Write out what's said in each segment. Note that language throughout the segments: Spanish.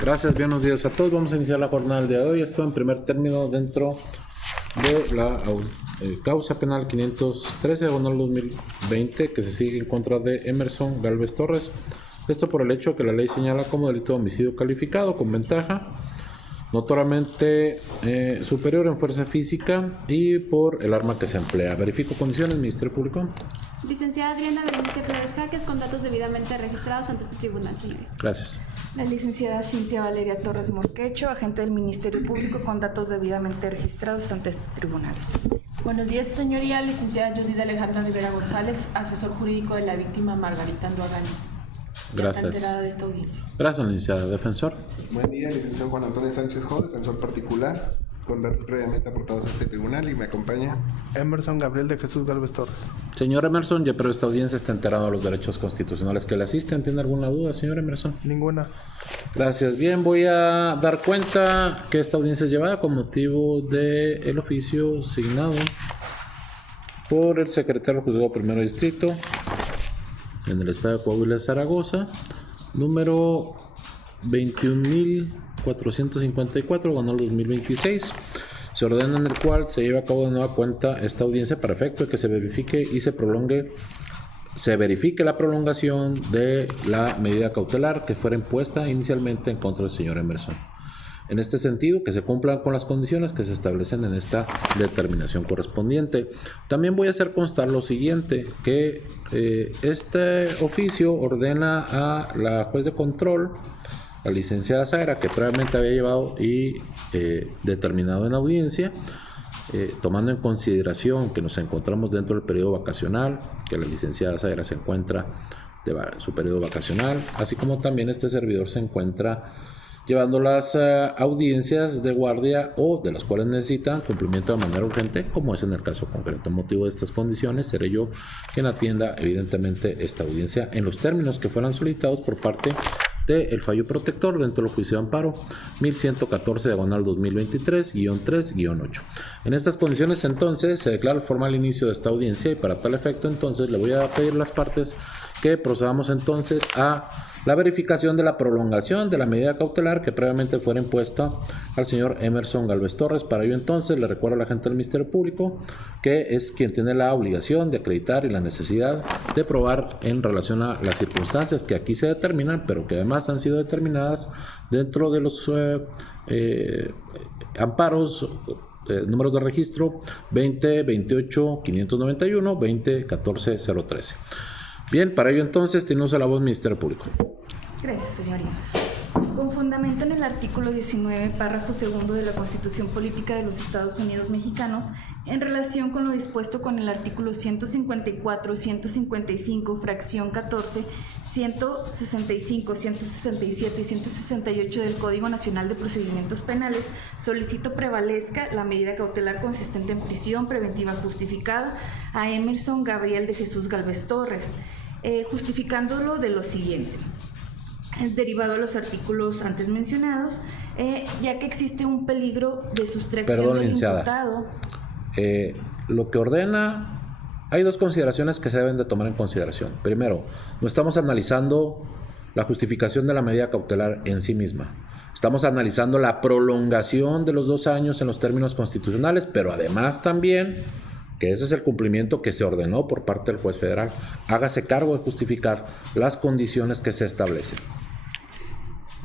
Gracias, buenos días a todos. Vamos a iniciar la jornada del día de hoy. Esto en primer término dentro de la causa penal 513/2020 que se sigue en contra de Emerson Galvez Torres. Esto por el hecho que la ley señala como delito de homicidio calificado con ventaja notoriamente superior en fuerza física y por el arma que se emplea. Verifico condiciones, Ministerio Público. Licenciada Adriana Berenice Flores Jaques, con datos debidamente registrados ante este tribunal, señoría. Gracias. La licenciada Cintia Valeria Torres Morquecho, agente del Ministerio Público, con datos debidamente registrados ante este tribunal. Buenos días, señoría. Licenciada Judith Alejandra Rivera González, asesor jurídico de la víctima Margarita Anduagani. Gracias. Está enterada de esta audiencia. Gracias, licenciada. Defensor. Buen día, licenciado Juan Antonio Sánchez Jo, defensor particular, con datos previamente aportados a este tribunal, y me acompaña Emerson Gabriel de Jesús Galvez Torres. Señor Emerson, ya pero esta audiencia está enterado de los derechos constitucionales que le asisten. ¿Tiene alguna duda, señor Emerson? Ninguna. Gracias. Bien, voy a dar cuenta que esta audiencia es llevada con motivo del oficio signado por el secretario del Juzgado Primero Distrito en el estado de Coahuila, Zaragoza, número 21.454/2026. Se ordena en el cual se lleva a cabo de nueva cuenta esta audiencia para efecto de que se verifique y se verifique la prolongación de la medida cautelar que fuera impuesta inicialmente en contra del señor Emerson. En este sentido, que se cumplan con las condiciones que se establecen en esta determinación correspondiente. También voy a hacer constar lo siguiente, que este oficio ordena a la juez de control, la licenciada Zaira, que previamente había llevado y determinado en audiencia, tomando en consideración que nos encontramos dentro del periodo vacacional, que la licenciada Zaira se encuentra de su periodo vacacional, así como también este servidor se encuentra llevando las audiencias de guardia o de las cuales necesitan cumplimiento de manera urgente, como es en el caso concreto. En motivo de estas condiciones, seré yo quien atienda evidentemente esta audiencia en los términos que fueran solicitados por parte del fallo protector dentro del juicio de amparo 1114/2023-3-8. En estas condiciones entonces se declara el formal inicio de esta audiencia y para tal efecto entonces le voy a pedir a las partes que procedamos entonces a la verificación de la prolongación de la medida cautelar que previamente fuera impuesta al señor Emerson Galvez Torres. Para ello entonces le recuerdo a la gente del Ministerio Público que es quien tiene la obligación de acreditar y la necesidad de probar en relación a las circunstancias que aquí se determinan, pero que además han sido determinadas dentro de los amparos, números de registro 20-28-591, 20-14-013. Bien, para ello entonces tiene uso la voz Ministerio Público. Gracias, señoría. Con fundamento en el artículo 19, párrafo segundo de la Constitución Política de los Estados Unidos Mexicanos, en relación con lo dispuesto con el artículo 154, 155, fracción 14, 165, 167 y 168 del Código Nacional de Procedimientos Penales, solicito prevalezca la medida cautelar consistente en prisión preventiva justificada a Emerson Gabriel de Jesús Galvez Torres, justificándolo de lo siguiente. Derivado de los artículos antes mencionados, ya que existe un peligro de sustracción del imputado. Lo que ordena, hay dos consideraciones que se deben de tomar en consideración. Primero, no estamos analizando la justificación de la medida cautelar en sí misma. Estamos analizando la prolongación de los 2 años en los términos constitucionales, pero además también que ese es el cumplimiento que se ordenó por parte del juez federal. Hágase cargo de justificar las condiciones que se establecen.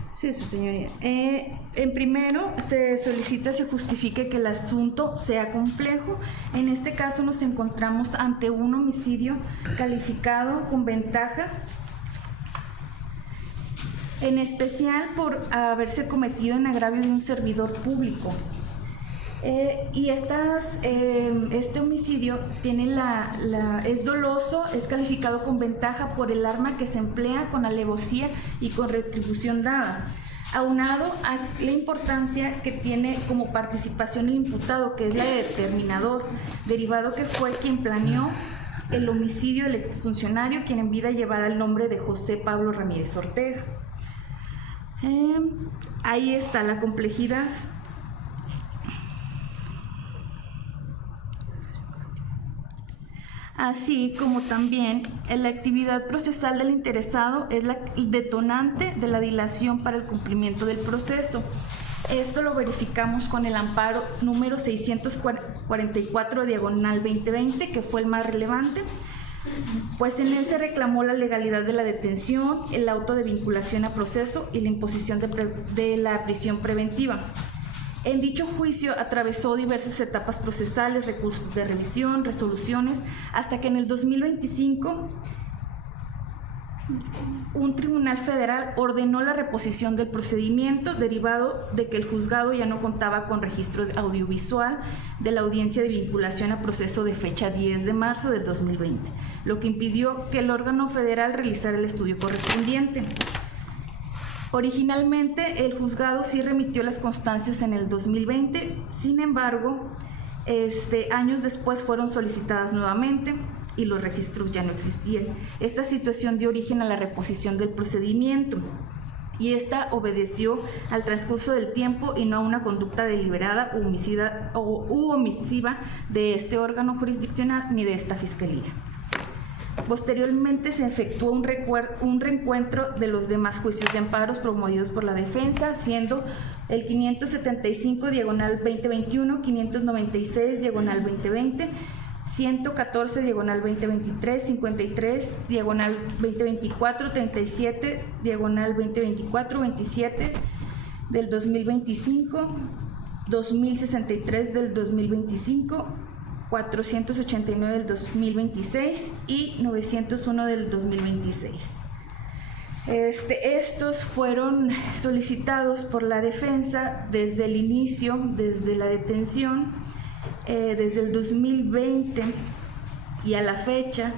Sí, su señoría. En primero, se solicita, se justifique que el asunto sea complejo. En este caso nos encontramos ante un homicidio calificado con ventaja, en especial por haberse cometido en agravio de un servidor público. Y este homicidio tiene es doloso, es calificado con ventaja por el arma que se emplea con alevosía y con retribución dada, aunado a la importancia que tiene como participación el imputado, que es la de determinador, derivado que fue quien planeó el homicidio del exfuncionario, quien en vida llevará el nombre de José Pablo Ramírez Ortega. Ahí está la complejidad. así como también la actividad procesal del interesado es la detonante de la dilación para el cumplimiento del proceso. Esto lo verificamos con el amparo número 644/2020, que fue el más relevante, pues en él se reclamó la legalidad de la detención, el auto de vinculación a proceso y la imposición de la prisión preventiva. En dicho juicio atravesó diversas etapas procesales, recursos de revisión, resoluciones, hasta que en el 2025 un tribunal federal ordenó la reposición del procedimiento derivado de que el juzgado ya no contaba con registro audiovisual de la audiencia de vinculación a proceso de fecha 10 de marzo del 2020, lo que impidió que el órgano federal realizara el estudio correspondiente. Originalmente el juzgado sí remitió las constancias en el 2020, sin embargo, años después fueron solicitadas nuevamente y los registros ya no existían. Esta situación dio origen a la reposición del procedimiento y esta obedeció al transcurso del tiempo y no a una conducta deliberada u omisiva de este órgano jurisdiccional ni de esta fiscalía. Posteriormente se efectuó un reencuentro de los demás juicios de amparos promovidos por la defensa, siendo el 575/2021, 596/2020, 114/2023, 53/2024, 37/2024, 27 del 2025, 2063 del 2025, 489 del 2026 y 901 del 2026. Estos fueron solicitados por la defensa desde el inicio, desde la detención, desde el 2020 y a la fecha,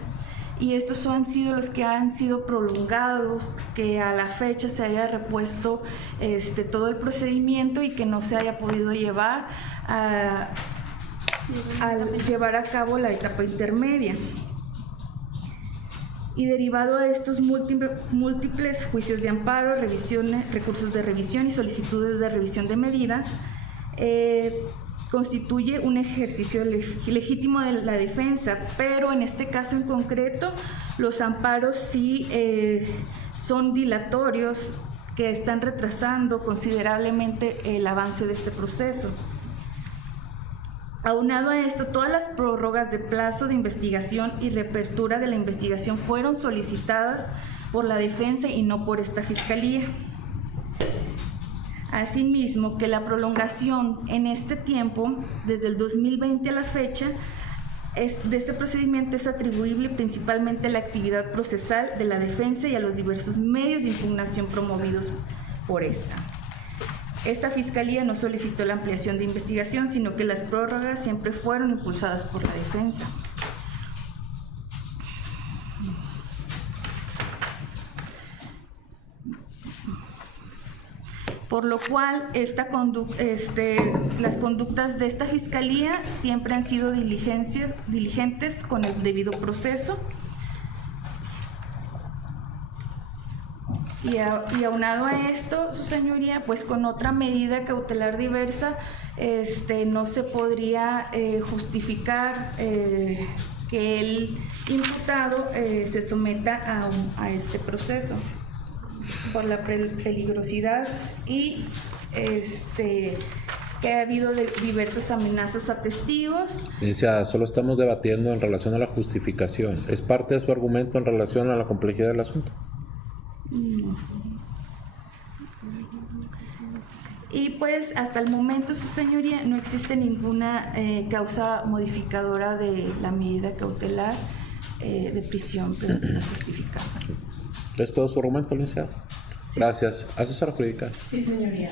y estos han sido los que han sido prolongados, que a la fecha se haya repuesto todo el procedimiento y que no se haya podido llevar al llevar a cabo la etapa intermedia. Y derivado a estos múltiples juicios de amparo, revisiones, recursos de revisión y solicitudes de revisión de medidas, constituye un ejercicio legítimo de la defensa, pero en este caso en concreto los amparos sí son dilatorios, que están retrasando considerablemente el avance de este proceso. Aunado a esto, todas las prórrogas de plazo de investigación y reapertura de la investigación fueron solicitadas por la defensa y no por esta fiscalía. Asimismo, que la prolongación en este tiempo, desde el 2020 a la fecha, de este procedimiento es atribuible principalmente a la actividad procesal de la defensa y a los diversos medios de impugnación promovidos por esta. Esta fiscalía no solicitó la ampliación de investigación, sino que las prórrogas siempre fueron impulsadas por la defensa. Por lo cual, las conductas de esta fiscalía siempre han sido diligentes con el debido proceso. Y aunado a esto, su señoría, pues con otra medida cautelar diversa, no se podría justificar que el imputado se someta a este proceso por la peligrosidad y que ha habido diversas amenazas a testigos. Licenciada, solo estamos debatiendo en relación a la justificación. ¿Es parte de su argumento en relación a la complejidad del asunto? Y pues hasta el momento, su señoría, no existe ninguna causa modificadora de la medida cautelar de prisión preventiva justificada. ¿Es todo su argumento, licenciada? Sí. Gracias. Asesora jurídica. Sí, señoría.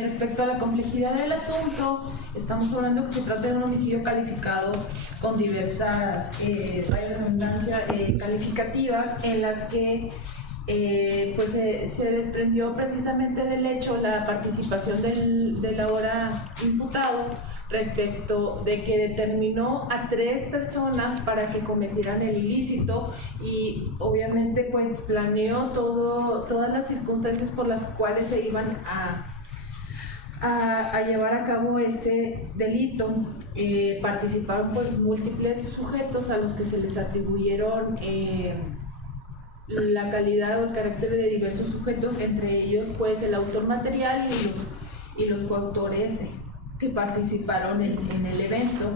Respecto a la complejidad del asunto, estamos hablando que se trata de un homicidio calificado con diversas, redundancia, calificativas en las que pues se desprendió precisamente del hecho la participación del ahora imputado respecto de que determinó a 3 personas para que cometieran el ilícito y obviamente pues planeó todas las circunstancias por las cuales se iban a llevar a cabo este delito. Participaron pues múltiples sujetos a los que se les atribuyeron la calidad o el carácter de diversos sujetos, entre ellos pues el autor material y los coautores que participaron en el evento.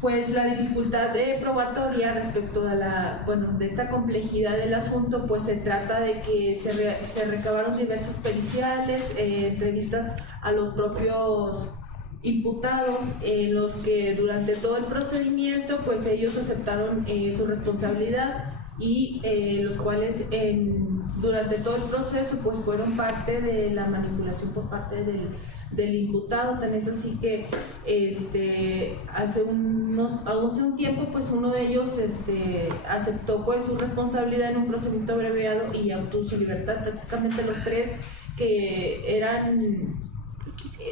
Pues la dificultad probatoria respecto a de esta complejidad del asunto, pues se trata de que se recabaron diversas periciales, entrevistas a los propios imputados, en los que durante todo el procedimiento pues ellos aceptaron su responsabilidad y los cuales durante todo el proceso pues fueron parte de la manipulación por parte del imputado. Tan es así que hace un tiempo pues uno de ellos aceptó pues su responsabilidad en un procedimiento abreviado y obtuvo su libertad. Prácticamente los tres que eran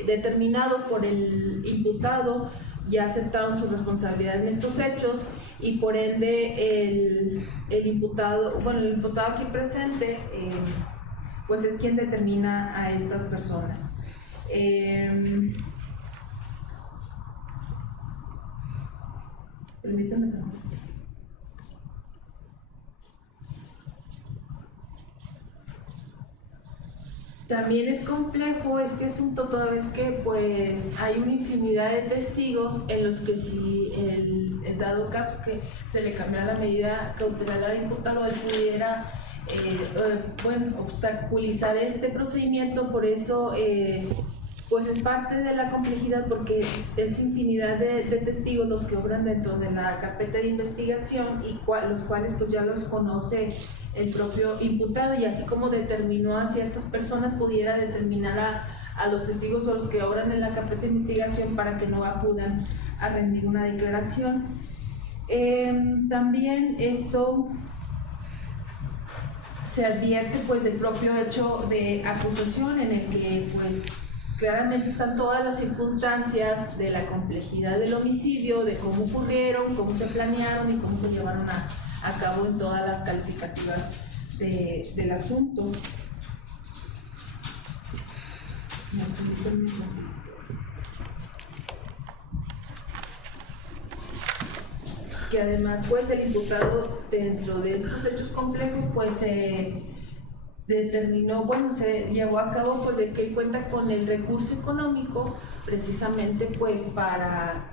determinados por el imputado ya aceptaron su responsabilidad en estos hechos, y por ende el imputado aquí presente pues es quien determina a estas personas. Permítame también. También es complejo este asunto, toda vez que pues hay una infinidad de testigos en los que si en dado caso que se le cambiara la medida cautelar al imputado, él pudiera obstaculizar este procedimiento. Por eso pues es parte de la complejidad, porque es infinidad de testigos los que obran dentro de la carpeta de investigación y los cuales pues ya los conoce el propio imputado, y así como determinó a ciertas personas, pudiera determinar a los testigos o los que obran en la carpeta de investigación para que no acudan a rendir una declaración. También esto se advierte pues del propio hecho de acusación, en el que pues claramente están todas las circunstancias de la complejidad del homicidio, de cómo ocurrieron, cómo se planearon y cómo se llevaron a cabo en todas las calificativas del asunto. Que además pues el imputado, dentro de estos hechos complejos, pues se llevó a cabo pues de que él cuenta con el recurso económico precisamente pues para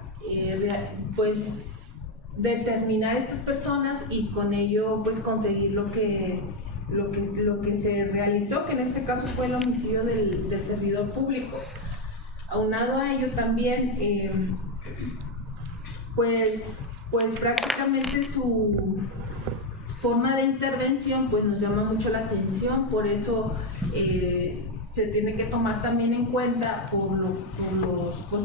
determinar a estas personas y con ello pues conseguir lo que se realizó, que en este caso fue el homicidio del servidor público. Aunado a ello también pues prácticamente su forma de intervención pues nos llama mucho la atención. Por eso se tiene que tomar también en cuenta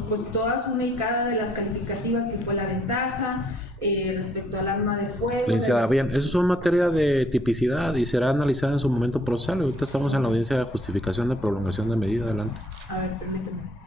pues todas una y cada de las calificativas, que fue la ventaja respecto al arma de fuego. Licenciada, bien, eso es materia de tipicidad y será analizada en su momento procesal. Ahorita estamos en la audiencia de justificación de prolongación de medida. Adelante. A ver, permíteme.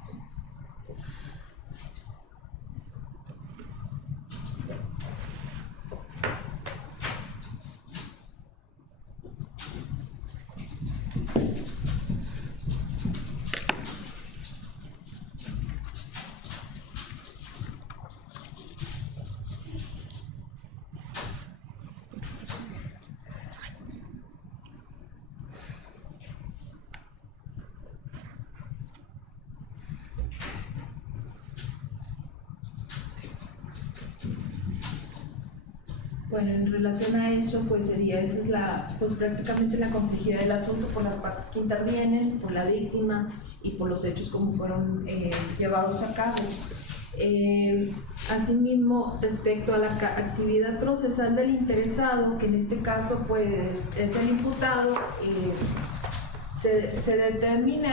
Bueno, en relación a eso, pues esa es prácticamente la complejidad del asunto, por las partes que intervienen, por la víctima y por los hechos como fueron llevados a cabo. Asimismo, respecto a la actividad procesal del interesado, que en este caso pues es el imputado, se determina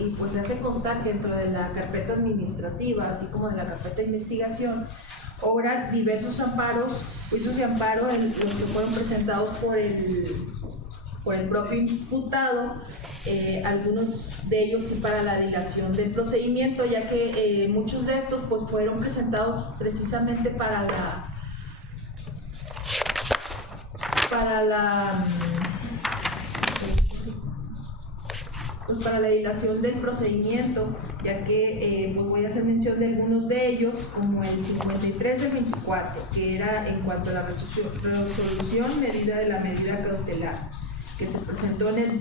y pues se hace constar que dentro de la carpeta administrativa, así como de la carpeta de investigación, obran diversos amparos, juicios de amparo, los que fueron presentados por el propio imputado, algunos de ellos sí para la dilación del procedimiento, ya que muchos de estos pues fueron presentados precisamente para pues para la dilación del procedimiento, ya que pues voy a hacer mención de algunos de ellos, como el 53 del 24, que era en cuanto a la resolución medida de la medida cautelar, que se presentó el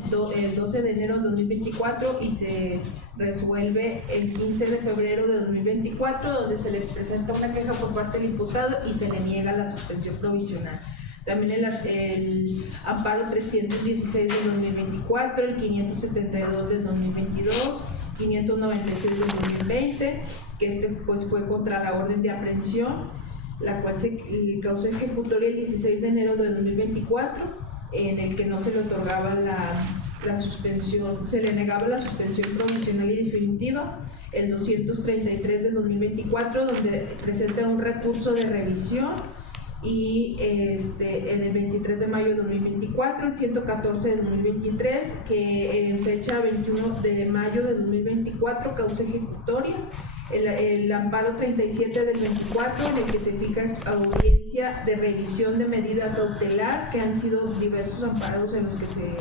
12 de enero de 2024 y se resuelve el 15 de febrero de 2024, donde se le presenta una queja por parte del imputado y se le niega la suspensión provisional. También el amparo 316 de 2024, el 572 de 2022, 596 de 2020, que pues fue contra la orden de aprehensión, la cual se causó ejecutoria el 16 de enero de 2024, en el que no se le otorgaba la suspensión, se le negaba la suspensión provisional y definitiva, el 233 de 2024, donde presenta un recurso de revisión, y en el 23 de mayo de 2024, el 114 de 2023, que en fecha 21 de mayo de 2024 causa ejecutoria, el amparo 37 del 24, en el que se fija audiencia de revisión de medida cautelar, que han sido diversos amparos en los que se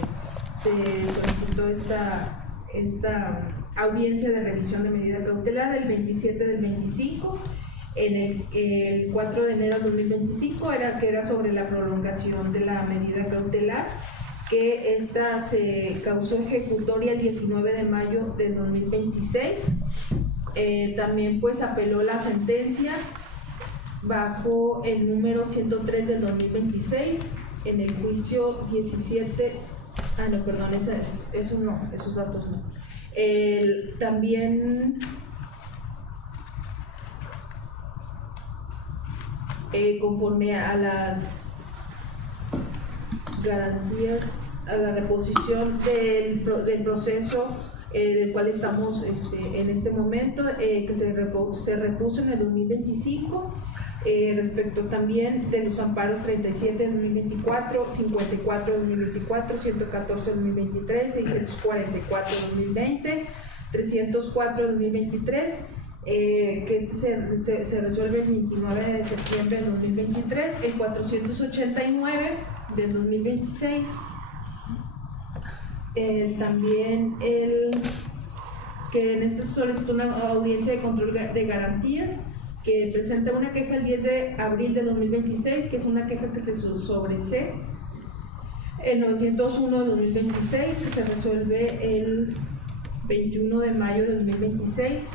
solicitó esta audiencia de revisión de medida cautelar, el 27 del 25, en el 4 de enero de 2025, que era sobre la prolongación de la medida cautelar, que esta se causó ejecutoria el 19 de mayo de 2026. También pues apeló la sentencia bajo el número 103 del 2026 en el juicio 17. No, perdón, eso no, esos datos no. También conforme a las garantías, a la reposición del proceso del cual estamos en este momento, que se repuso en el 2025, respecto también de los amparos 37 de 2024, 54 de 2024, 114 de 2023, 644 de 2020, 304 de 2023, que se resuelve el 29 de septiembre de 2023, el 489 del 2026, también que en este se solicitó una audiencia de control de garantías, que presenta una queja el 10 de abril de 2026, que es una queja que se sobresee, el 901 de 2026, que se resuelve el 21 de mayo de 2026,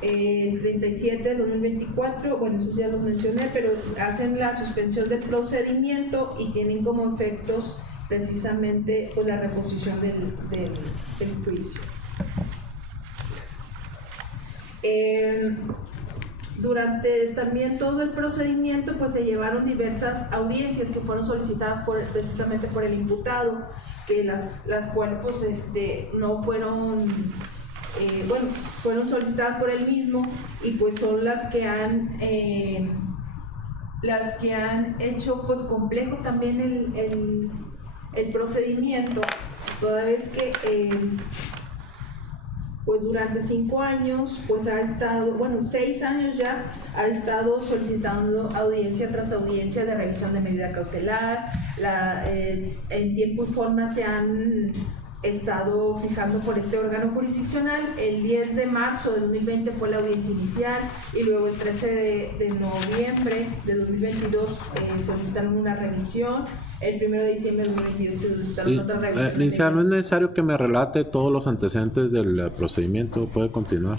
el 37 de 2024, bueno, eso ya lo mencioné, pero hacen la suspensión del procedimiento y tienen como efectos precisamente pues, la reposición del juicio. Durante también todo el procedimiento pues se llevaron diversas audiencias que fueron solicitadas precisamente por el imputado, que las cuales pues, no fueron fueron solicitadas por él mismo y pues son las que han hecho pues complejo también el procedimiento, toda vez que pues durante 5 años pues ha estado, 6 años ya ha estado solicitando audiencia tras audiencia de revisión de medida cautelar, en tiempo y forma se han estado fijando por este órgano jurisdiccional. El 10 de marzo de 2020 fue la audiencia inicial y luego el 13 de noviembre de 2022 solicitaron una revisión. El 1 de diciembre de 2022 solicitaron otra revisión. Licenciada, no es necesario que me relate todos los antecedentes del procedimiento, puede continuar.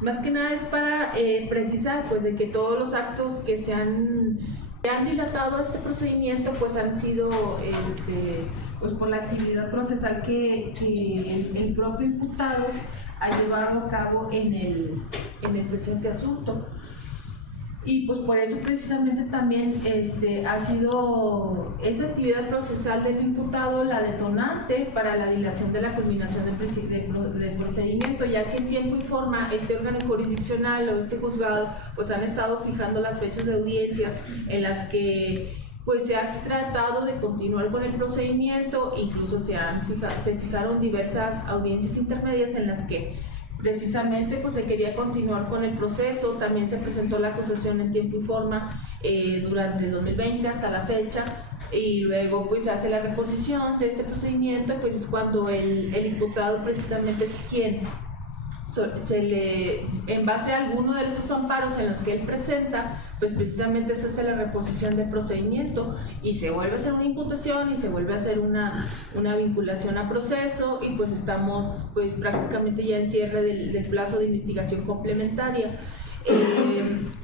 Más que nada es para precisar pues de que todos los actos que se han dilatado este procedimiento pues han sido pues por la actividad procesal que el propio imputado ha llevado a cabo en el presente asunto. Y pues por eso precisamente también ha sido esa actividad procesal del imputado la detonante para la dilación de la culminación del procedimiento, ya que en tiempo y forma este órgano jurisdiccional o este juzgado pues han estado fijando las fechas de audiencias en las que pues se ha tratado de continuar con el procedimiento, incluso se fijaron diversas audiencias intermedias en las que precisamente pues se quería continuar con el proceso. También se presentó la acusación en tiempo y forma durante el 2020 hasta la fecha, y luego pues se hace la reposición de este procedimiento, pues es cuando el imputado precisamente es quien en base a alguno de esos amparos en los que él presenta, pues precisamente se hace la reposición del procedimiento y se vuelve a hacer una imputación y se vuelve a hacer una vinculación a proceso, y pues estamos pues prácticamente ya en cierre del plazo de investigación complementaria.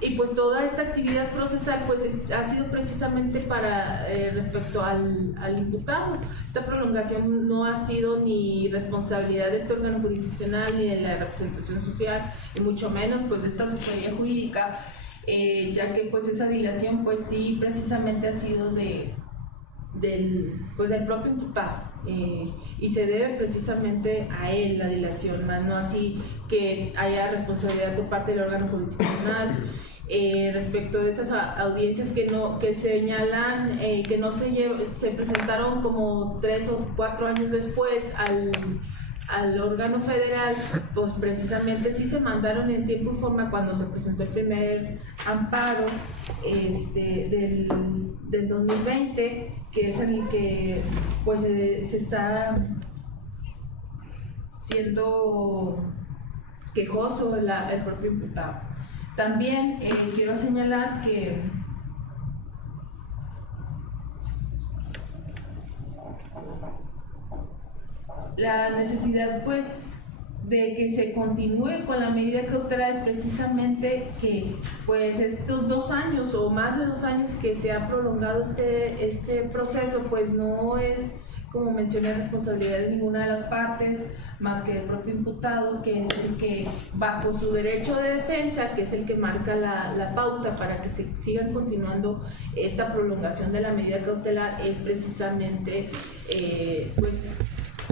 Y pues toda esta actividad procesal pues ha sido precisamente para respecto al imputado. Esta prolongación no ha sido ni responsabilidad de este órgano jurisdiccional ni de la representación social, y mucho menos pues de esta asesoría jurídica, ya que pues esa dilación pues sí precisamente ha sido del propio imputado, y se debe precisamente a él la dilación, más no así que haya responsabilidad por parte del órgano jurisdiccional. Respecto de esas audiencias que señalan que no se presentaron como 3 o 4 años después al órgano federal, pues precisamente sí se mandaron en tiempo y forma cuando se presentó el primer amparo del 2020, que es el que pues se está siendo quejoso el propio imputado. También quiero señalar que la necesidad pues de que se continúe con la medida cautelar es precisamente que pues estos 2 años o más de 2 años que se ha prolongado este proceso, pues no es, como mencioné, responsabilidad de ninguna de las partes más que el propio imputado, que es el que bajo su derecho de defensa, que es el que marca la pauta para que se siga continuando esta prolongación de la medida cautelar, es precisamente pues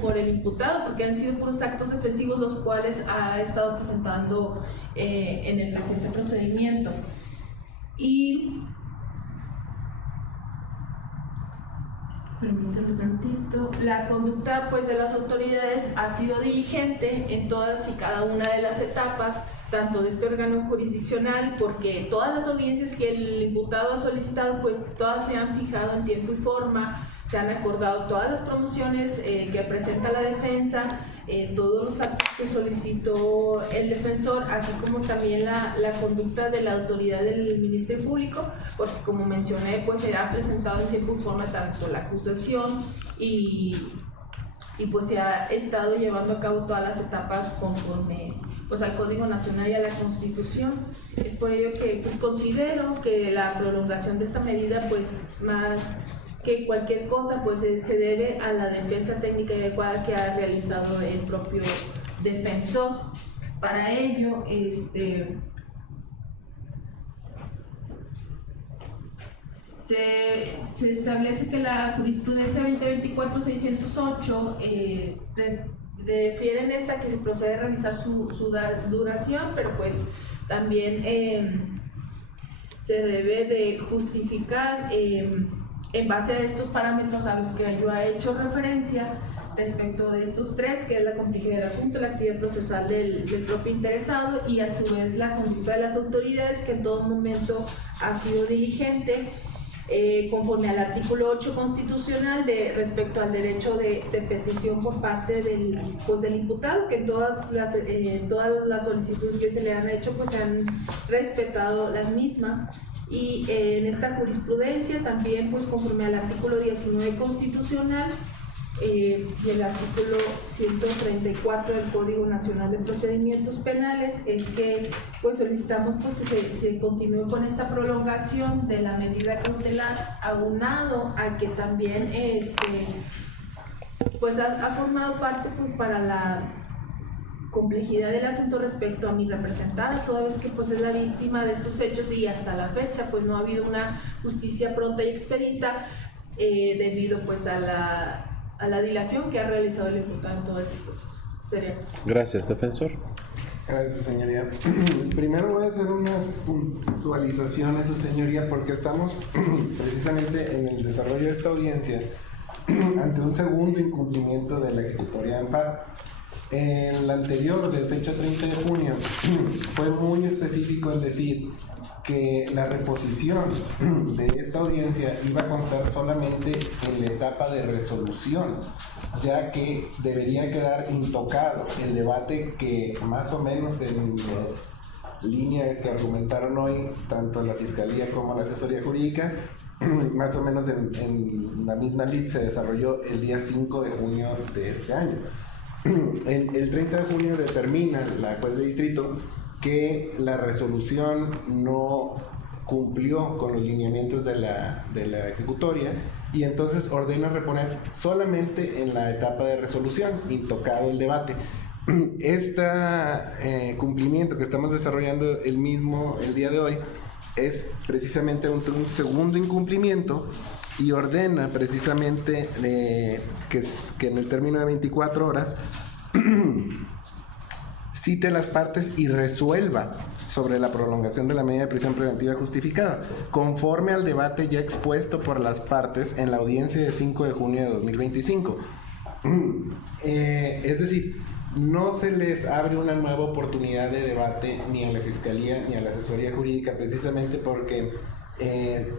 por el imputado, porque han sido puros actos defensivos los cuales ha estado presentando en el presente procedimiento. Y permítanme un momentito. La conducta pues de las autoridades ha sido diligente en todas y cada una de las etapas, tanto de este órgano jurisdiccional, porque todas las audiencias que el imputado ha solicitado, pues todas se han fijado en tiempo y forma, se han acordado todas las promociones que presenta la defensa, todos los actos que solicitó el defensor, así como también la conducta de la autoridad del Ministerio Público, porque como mencioné, pues se ha presentado en tiempo y forma tanto la acusación y pues se ha estado llevando a cabo todas las etapas conforme pues al Código Nacional y a la Constitución. Es por ello que pues considero que la prolongación de esta medida, pues más que cualquier cosa, pues se debe a la defensa técnica y adecuada que ha realizado el propio defensor. Para ello, se establece que la jurisprudencia 2024-608 refiere en esta que se procede a realizar su duración, pero pues también se debe de justificar en base a estos parámetros a los que yo he hecho referencia respecto de estos 3, que es la complejidad del asunto, la actividad procesal del propio interesado y a su vez la conducta de las autoridades, que en todo momento ha sido diligente conforme al artículo 8 constitucional respecto al derecho de petición por parte del imputado, que en todas las solicitudes que se le han hecho pues se han respetado las mismas. Y en esta jurisprudencia también, pues conforme al artículo 19 constitucional y el artículo 134 del Código Nacional de Procedimientos Penales, es que pues solicitamos pues que se continúe con esta prolongación de la medida cautelar, aunado a que también pues ha formado parte pues para la complejidad del asunto respecto a mi representada, toda vez que pues es la víctima de estos hechos y hasta la fecha pues no ha habido una justicia pronta y expedita debido pues a la dilación que ha realizado el imputado en todo este proceso. Gracias, defensor. Gracias, señoría. Primero voy a hacer unas puntualizaciones, su señoría, porque estamos precisamente en el desarrollo de esta audiencia ante un segundo incumplimiento de la ejecutoria de amparo. En la anterior, de fecha 30 de junio, fue muy específico en decir que la reposición de esta audiencia iba a constar solamente en la etapa de resolución, ya que debería quedar intocado el debate que más o menos en las líneas que argumentaron hoy, tanto la Fiscalía como la Asesoría Jurídica, más o menos en la misma lid se desarrolló el día 5 de junio de este año. El 30 de junio determina la juez de distrito que la resolución no cumplió con los lineamientos de la ejecutoria y entonces ordena reponer solamente en la etapa de resolución, intocado el debate. Este cumplimiento que estamos desarrollando el día de hoy es precisamente un segundo incumplimiento y ordena precisamente que en el término de 24 horas cite las partes y resuelva sobre la prolongación de la medida de prisión preventiva justificada, conforme al debate ya expuesto por las partes en la audiencia de 5 de junio de 2025. Es decir, no se les abre una nueva oportunidad de debate ni a la Fiscalía ni a la Asesoría Jurídica, precisamente porque,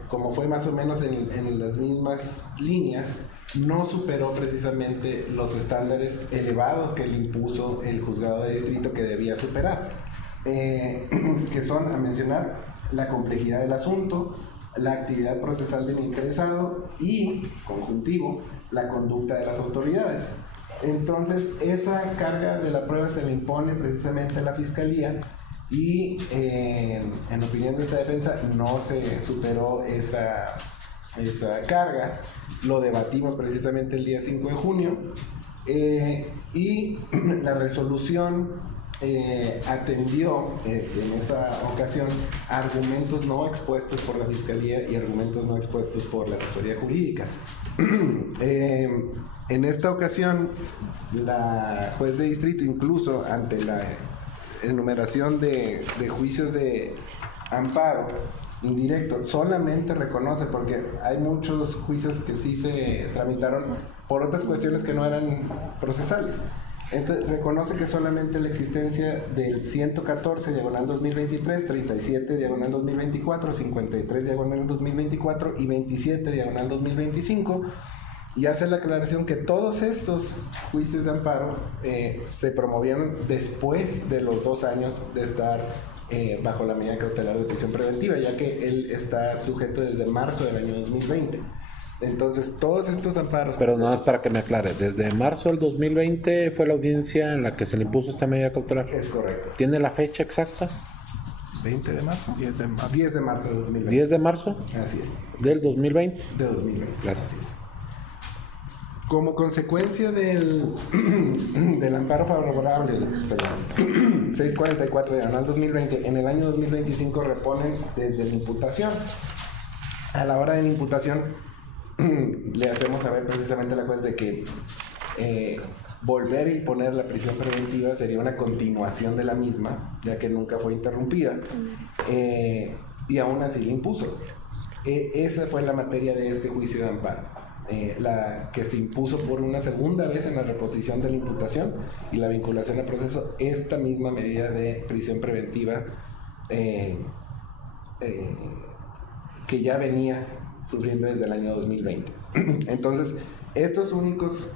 como fue más o menos en las mismas líneas, no superó precisamente los estándares elevados que le impuso el juzgado de distrito que debía superar, que son, a mencionar, la complejidad del asunto, la actividad procesal del interesado y, conjuntivo, la conducta de las autoridades. Entonces, esa carga de la prueba se le impone precisamente a la Fiscalía y, en opinión de esta defensa, no se superó esa carga. Lo debatimos precisamente el día 5 de junio y la resolución atendió en esa ocasión argumentos no expuestos por la Fiscalía y argumentos no expuestos por la Asesoría Jurídica. En esta ocasión, la juez de distrito, incluso ante la enumeración de juicios de amparo indirecto, solamente reconoce, porque hay muchos juicios que sí se tramitaron por otras cuestiones que no eran procesales. Entonces, reconoce que solamente la existencia del 114 diagonal 2023, 37 diagonal 2024, 53 diagonal 2024 y 27 diagonal 2025, y hace la aclaración que todos estos juicios de amparo se promovieron después de los 2 años de estar bajo la medida cautelar de prisión preventiva, ya que él está sujeto desde marzo del año 2020. Entonces, todos estos amparos... Pero nada más para que me aclare, desde marzo del 2020 fue la audiencia en la que se le impuso esta medida cautelar. Es correcto. ¿Tiene la fecha exacta? 20 de marzo. 10 de marzo. 10 de marzo de 2020. 10 de marzo Así es. del 2020. De 2020. Gracias. Así es. Como consecuencia del amparo favorable, 644 diagonal 2020, en el año 2025 reponen desde la imputación. A la hora de la imputación, le hacemos saber precisamente a la juez de que volver a imponer la prisión preventiva sería una continuación de la misma, ya que nunca fue interrumpida, y aún así le impuso. Esa fue la materia de este juicio de amparo. La que se impuso por una segunda vez en la reposición de la imputación y la vinculación al proceso, esta misma medida de prisión preventiva que ya venía sufriendo desde el año 2020. Entonces, estos únicos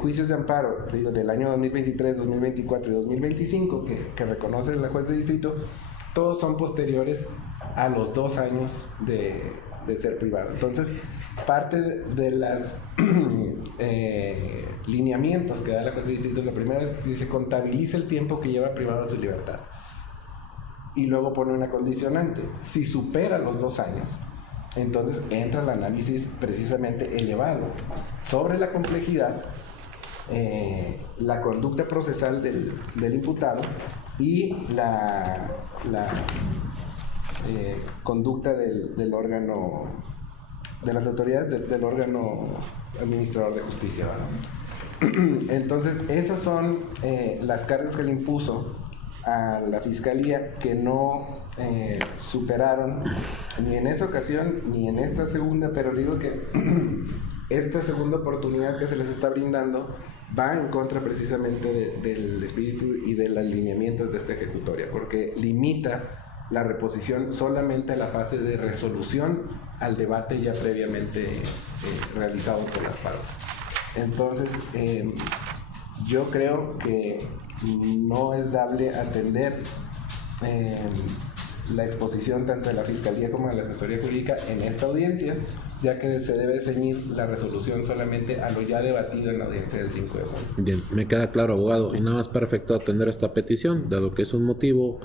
juicios de amparo, digo, del año 2023, 2024 y 2025 que reconoce la juez de distrito, todos son posteriores a los 2 años de ser privado. Entonces, parte de los lineamientos que da la juez de distrito, la primera vez dice contabiliza el tiempo que lleva privado de su libertad y luego pone una condicionante: si supera los 2 años, entonces entra el análisis precisamente elevado sobre la complejidad, la conducta procesal del imputado y la conducta del órgano, de las autoridades del órgano administrador de justicia, ¿verdad? Entonces, esas son las cargas que le impuso a la Fiscalía, que no superaron ni en esa ocasión ni en esta segunda, pero digo que esta segunda oportunidad que se les está brindando va en contra precisamente del espíritu y de los lineamientos de esta ejecutoria, porque limita la reposición solamente a la fase de resolución al debate ya previamente realizado por las partes. Entonces, yo creo que no es dable atender la exposición tanto de la Fiscalía como de la Asesoría Jurídica en esta audiencia, ya que se debe ceñir la resolución solamente a lo ya debatido en la audiencia del 5 de junio. Bien, me queda claro, abogado, y nada más para efecto atender esta petición, dado que es un motivo,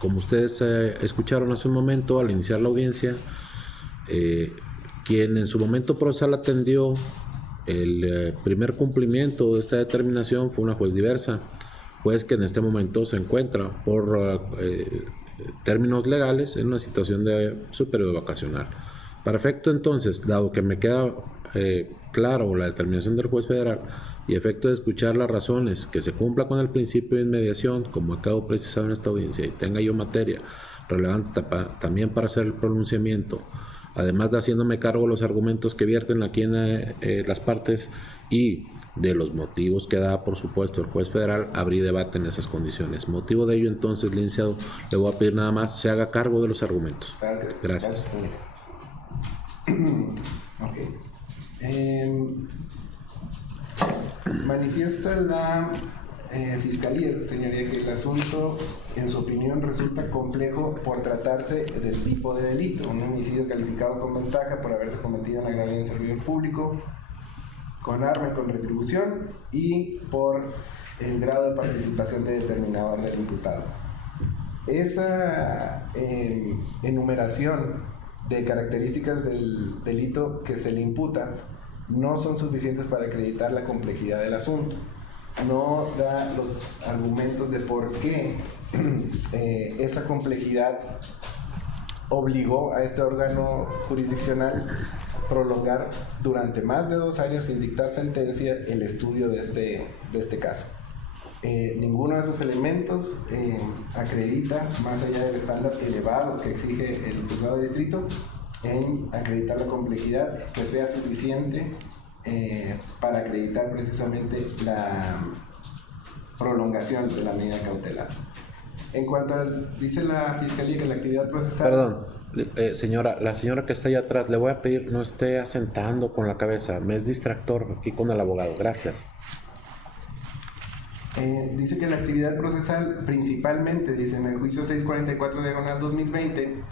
como ustedes escucharon hace un momento al iniciar la audiencia, quien en su momento procesal atendió el primer cumplimiento de esta determinación fue una juez diversa, juez que en este momento se encuentra por términos legales en una situación de su periodo vacacional. Para efecto entonces, dado que me queda claro la determinación del juez federal y efecto de escuchar las razones, que se cumpla con el principio de inmediación, como acabo precisado en esta audiencia, y tenga yo materia relevante también para hacer el pronunciamiento, además de haciéndome cargo de los argumentos que vierten aquí en las partes y de los motivos que da, por supuesto, el juez federal, abrí debate en esas condiciones. Motivo de ello, entonces, licenciado, le voy a pedir nada más se haga cargo de los argumentos. Gracias. Okay. Manifiesta la Fiscalía, señoría, que el asunto, en su opinión, resulta complejo por tratarse del tipo de delito, un homicidio calificado con ventaja por haberse cometido en agravio en servidor público, con arma y con retribución, y por el grado de participación de determinador del imputado. Esa enumeración de características del delito que se le imputa no son suficientes para acreditar la complejidad del asunto. No da los argumentos de por qué esa complejidad obligó a este órgano jurisdiccional prolongar durante más de 2 años sin dictar sentencia el estudio de este caso. Ninguno de esos elementos acredita, más allá del estándar elevado que exige el juzgado de distrito, en acreditar la complejidad que sea suficiente para acreditar precisamente la prolongación de la medida cautelar. En cuanto dice la Fiscalía que la actividad procesal... Perdón, señora, la señora que está allá atrás, le voy a pedir no esté asentando con la cabeza, me es distractor aquí con el abogado, gracias. Dice que la actividad procesal principalmente, dice en el juicio 644/2020,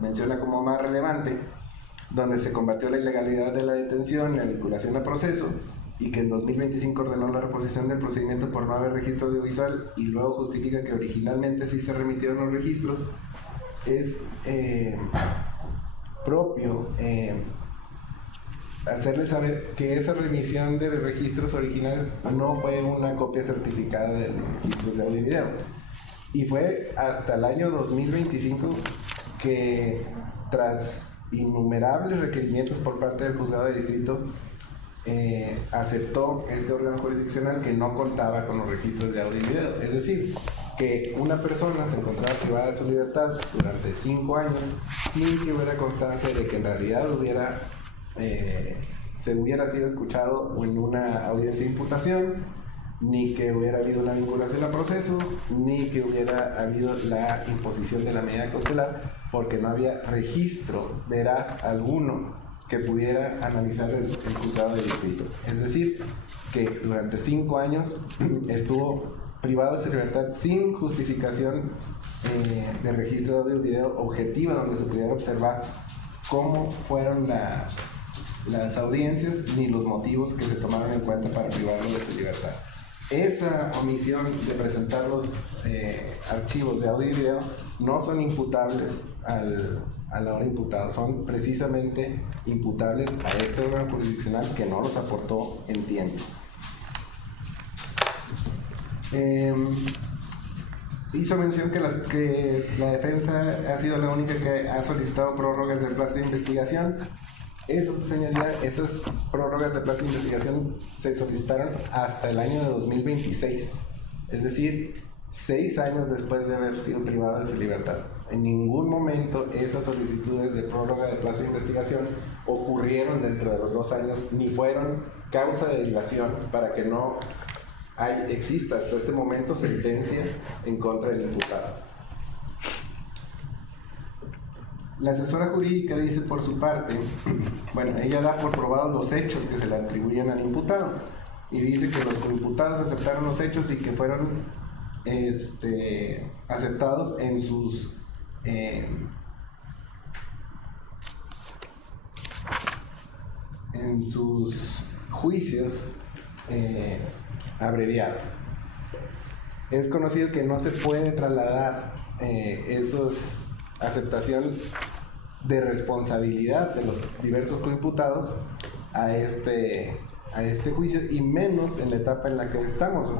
menciona como más relevante, donde se combatió la ilegalidad de la detención y la vinculación a proceso, y que en 2025 ordenó la reposición del procedimiento por no haber registro audiovisual, y luego justifica que originalmente sí se remitieron los registros, es propio hacerle saber que esa remisión de registros originales no fue una copia certificada de registros de audio y video. Y fue hasta el año 2025 que, tras innumerables requerimientos por parte del juzgado de distrito, aceptó este órgano jurisdiccional que no contaba con los registros de audio y video. Es decir, que una persona se encontraba privada de su libertad durante 5 años sin que hubiera constancia de que en realidad se hubiera sido escuchado en una audiencia de imputación, ni que hubiera habido una vinculación a proceso, ni que hubiera habido la imposición de la medida cautelar, porque no había registro veraz alguno que pudiera analizar el juzgado de distrito. Es decir, que durante 5 años estuvo privado de su libertad sin justificación de registro de audio y video objetiva, donde se pudiera observar cómo fueron las audiencias ni los motivos que se tomaron en cuenta para privarlo de su libertad. Esa omisión de presentar los archivos de audio y video no son imputables a la hora imputada, son precisamente imputables a este órgano jurisdiccional que no los aportó en tiempo. Hizo mención que la defensa ha sido la única que ha solicitado prórrogas del plazo de investigación. Eso, señoría, esas prórrogas de plazo de investigación se solicitaron hasta el año de 2026, es decir, 6 años después de haber sido privado de su libertad. En ningún momento esas solicitudes de prórroga de plazo de investigación ocurrieron dentro de los 2 años, ni fueron causa de dilación para que no exista hasta este momento sentencia en contra del imputado. La asesora jurídica dice por su parte, bueno, ella da por probados los hechos que se le atribuyen al imputado y dice que los coimputados aceptaron los hechos y que fueron aceptados en sus juicios abreviados. Es conocido que no se puede trasladar esos aceptación de responsabilidad de los diversos coimputados a este juicio, y menos en la etapa en la que estamos.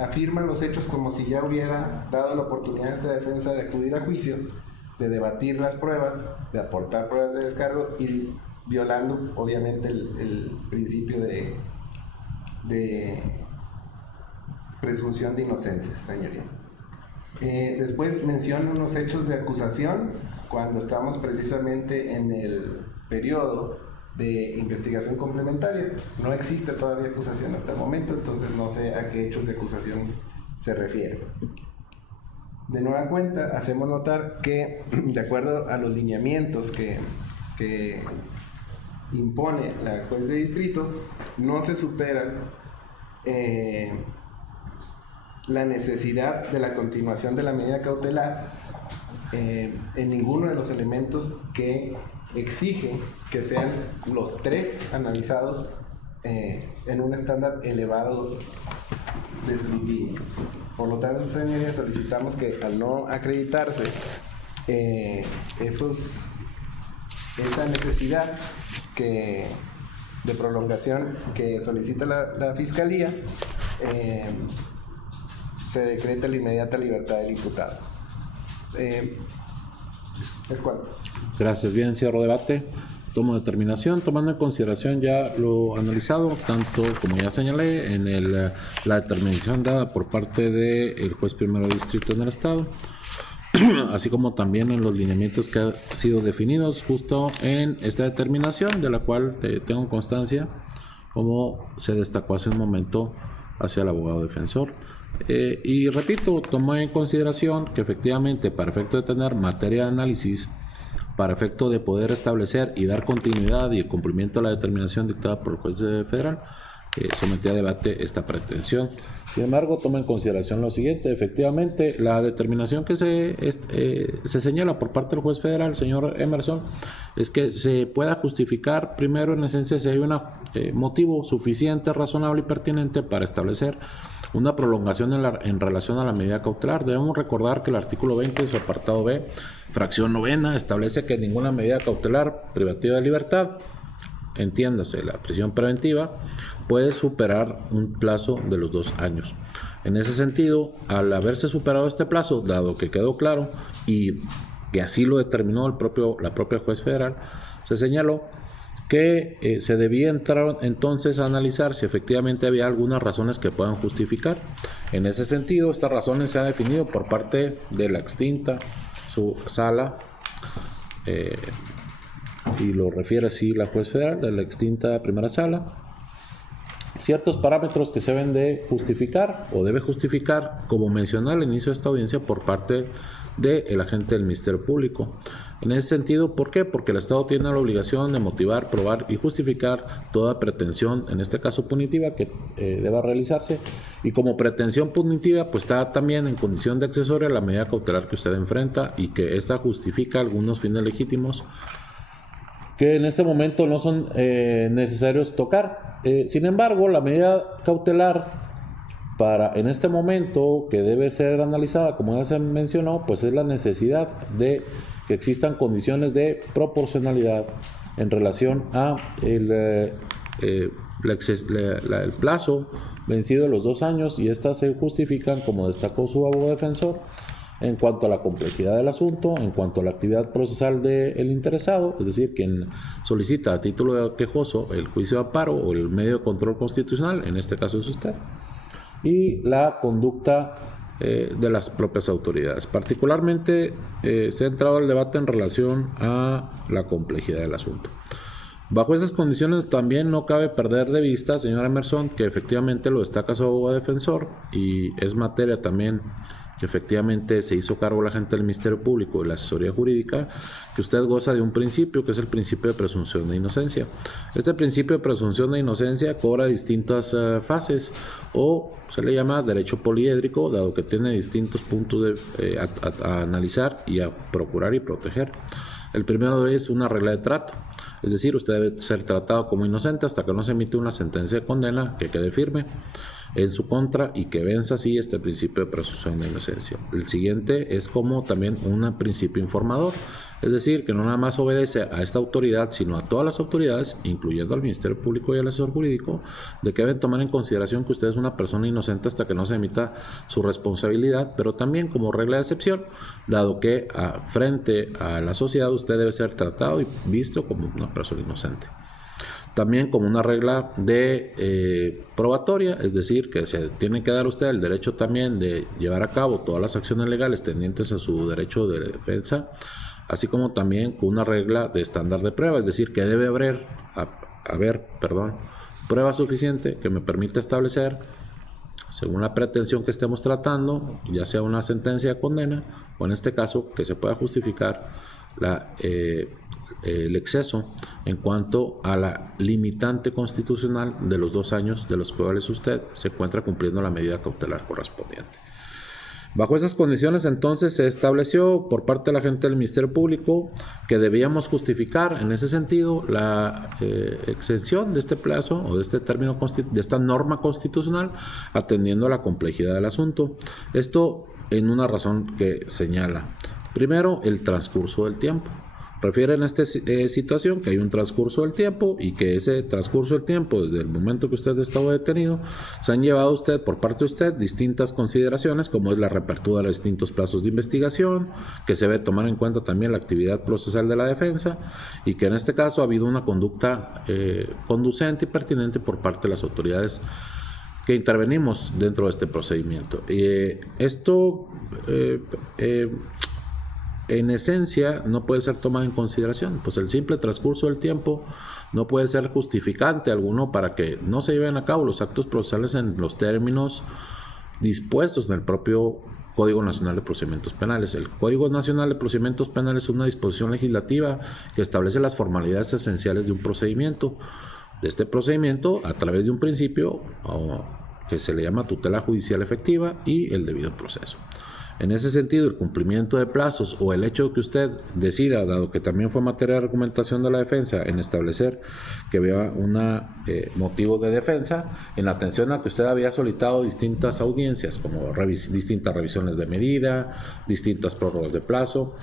Afirman los hechos como si ya hubiera dado la oportunidad a esta defensa de acudir a juicio, de debatir las pruebas, de aportar pruebas de descargo, y violando obviamente el principio de presunción de inocencia, señoría. Después menciona unos hechos de acusación cuando estamos precisamente en el periodo de investigación complementaria. No existe todavía acusación hasta el momento, entonces no sé a qué hechos de acusación se refiere. De nueva cuenta, hacemos notar que, de acuerdo a los lineamientos que impone la juez de distrito, no se supera la necesidad de la continuación de la medida cautelar en ninguno de los elementos que exigen que sean los tres analizados en un estándar elevado de escrutinio. Por lo tanto, señorías, solicitamos que al no acreditarse esa necesidad de prolongación que solicita la Fiscalía, se decreta la inmediata libertad del imputado. Es cuanto. Gracias. Bien, cierro debate. Tomo determinación, tomando en consideración ya lo analizado, tanto como ya señalé, en la determinación dada por parte del juez primero de distrito en el estado, así como también en los lineamientos que han sido definidos justo en esta determinación, de la cual tengo constancia, como se destacó hace un momento hacia el abogado defensor. Y repito, tomo en consideración que efectivamente, para efecto de tener materia de análisis, para efecto de poder establecer y dar continuidad y el cumplimiento a la determinación dictada por el juez federal, sometí a debate esta pretensión. Sin embargo, toma en consideración lo siguiente: efectivamente, la determinación que se señala por parte del juez federal, señor Emerson, es que se pueda justificar, primero, en esencia, si hay un motivo suficiente, razonable y pertinente para establecer una prolongación en relación a la medida cautelar. Debemos recordar que el artículo 20 de su apartado B, fracción novena, establece que ninguna medida cautelar privativa de libertad, entiéndase la prisión preventiva, puede superar un plazo de los 2 años. En ese sentido, al haberse superado este plazo, dado que quedó claro y que así lo determinó la propia juez federal, se señaló que se debía entrar entonces a analizar si efectivamente había algunas razones que puedan justificar. En ese sentido, estas razones se han definido por parte de la extinta su sala, y lo refiere así la juez federal, de la extinta primera sala, ciertos parámetros que se deben de justificar o debe justificar, como mencioné al inicio de esta audiencia, por parte del agente del Ministerio Público. En ese sentido, ¿por qué? Porque el Estado tiene la obligación de motivar, probar y justificar toda pretensión, en este caso punitiva, que deba realizarse, y como pretensión punitiva, pues está también en condición de accesoria la medida cautelar que usted enfrenta, y que esta justifica algunos fines legítimos que en este momento no son necesarios tocar. Sin embargo, la medida cautelar en este momento que debe ser analizada, como ya se mencionó, pues es la necesidad de que existan condiciones de proporcionalidad en relación a el plazo vencido de los 2 años, y estas se justifican, como destacó su abogado defensor, en cuanto a la complejidad del asunto, en cuanto a la actividad procesal del interesado, es decir, quien solicita a título de quejoso el juicio de amparo o el medio de control constitucional, en este caso es usted, y la conducta de las propias autoridades. Particularmente se ha entrado al debate en relación a la complejidad del asunto. Bajo esas condiciones también no cabe perder de vista, señor Emerson, que efectivamente lo destaca su abogado defensor, y es materia también que efectivamente se hizo cargo la gente del Ministerio Público y la asesoría jurídica, que usted goza de un principio, que es el principio de presunción de inocencia. Este principio de presunción de inocencia cobra distintas fases, o se le llama derecho poliédrico, dado que tiene distintos puntos a analizar y a procurar y proteger. El primero de ellos es una regla de trato, es decir, usted debe ser tratado como inocente hasta que no se emite una sentencia de condena que quede firme en su contra y que venza así este principio de presunción de inocencia. El siguiente es como también un principio informador, es decir, que no nada más obedece a esta autoridad, sino a todas las autoridades, incluyendo al Ministerio Público y al asesor jurídico, de que deben tomar en consideración que usted es una persona inocente hasta que no se emita su responsabilidad, pero también como regla de excepción, dado que frente a la sociedad usted debe ser tratado y visto como una persona inocente. También como una regla de probatoria, es decir, que se tiene que dar usted el derecho también de llevar a cabo todas las acciones legales tendientes a su derecho de defensa, así como también con una regla de estándar de prueba, es decir, que debe haber prueba suficiente que me permita establecer, según la pretensión que estemos tratando, ya sea una sentencia de condena o en este caso que se pueda justificar el exceso en cuanto a la limitante constitucional de los 2 años de los cuales usted se encuentra cumpliendo la medida cautelar correspondiente. Bajo esas condiciones, entonces, se estableció por parte de la gente del Ministerio Público que debíamos justificar en ese sentido la exención de este plazo o de este término, de esta norma constitucional, atendiendo a la complejidad del asunto. Esto en una razón que señala. Primero, el transcurso del tiempo. Refiere en esta situación que hay un transcurso del tiempo y que ese transcurso del tiempo, desde el momento que usted estaba detenido, se han llevado por parte de usted distintas consideraciones, como es la reapertura de los distintos plazos de investigación, que se debe tomar en cuenta también la actividad procesal de la defensa y que en este caso ha habido una conducta conducente y pertinente por parte de las autoridades que intervenimos dentro de este procedimiento. Esto en esencia no puede ser tomado en consideración, pues el simple transcurso del tiempo no puede ser justificante alguno para que no se lleven a cabo los actos procesales en los términos dispuestos en el propio Código Nacional de Procedimientos Penales. El Código Nacional de Procedimientos Penales es una disposición legislativa que establece las formalidades esenciales de un procedimiento. De este procedimiento, a través de un principio que se le llama tutela judicial efectiva y el debido proceso. En ese sentido, el cumplimiento de plazos o el hecho de que usted decida, dado que también fue materia de argumentación de la defensa, en establecer que había un motivo de defensa, en atención a que usted había solicitado distintas audiencias, como distintas revisiones de medida, distintas prórrogas de plazo,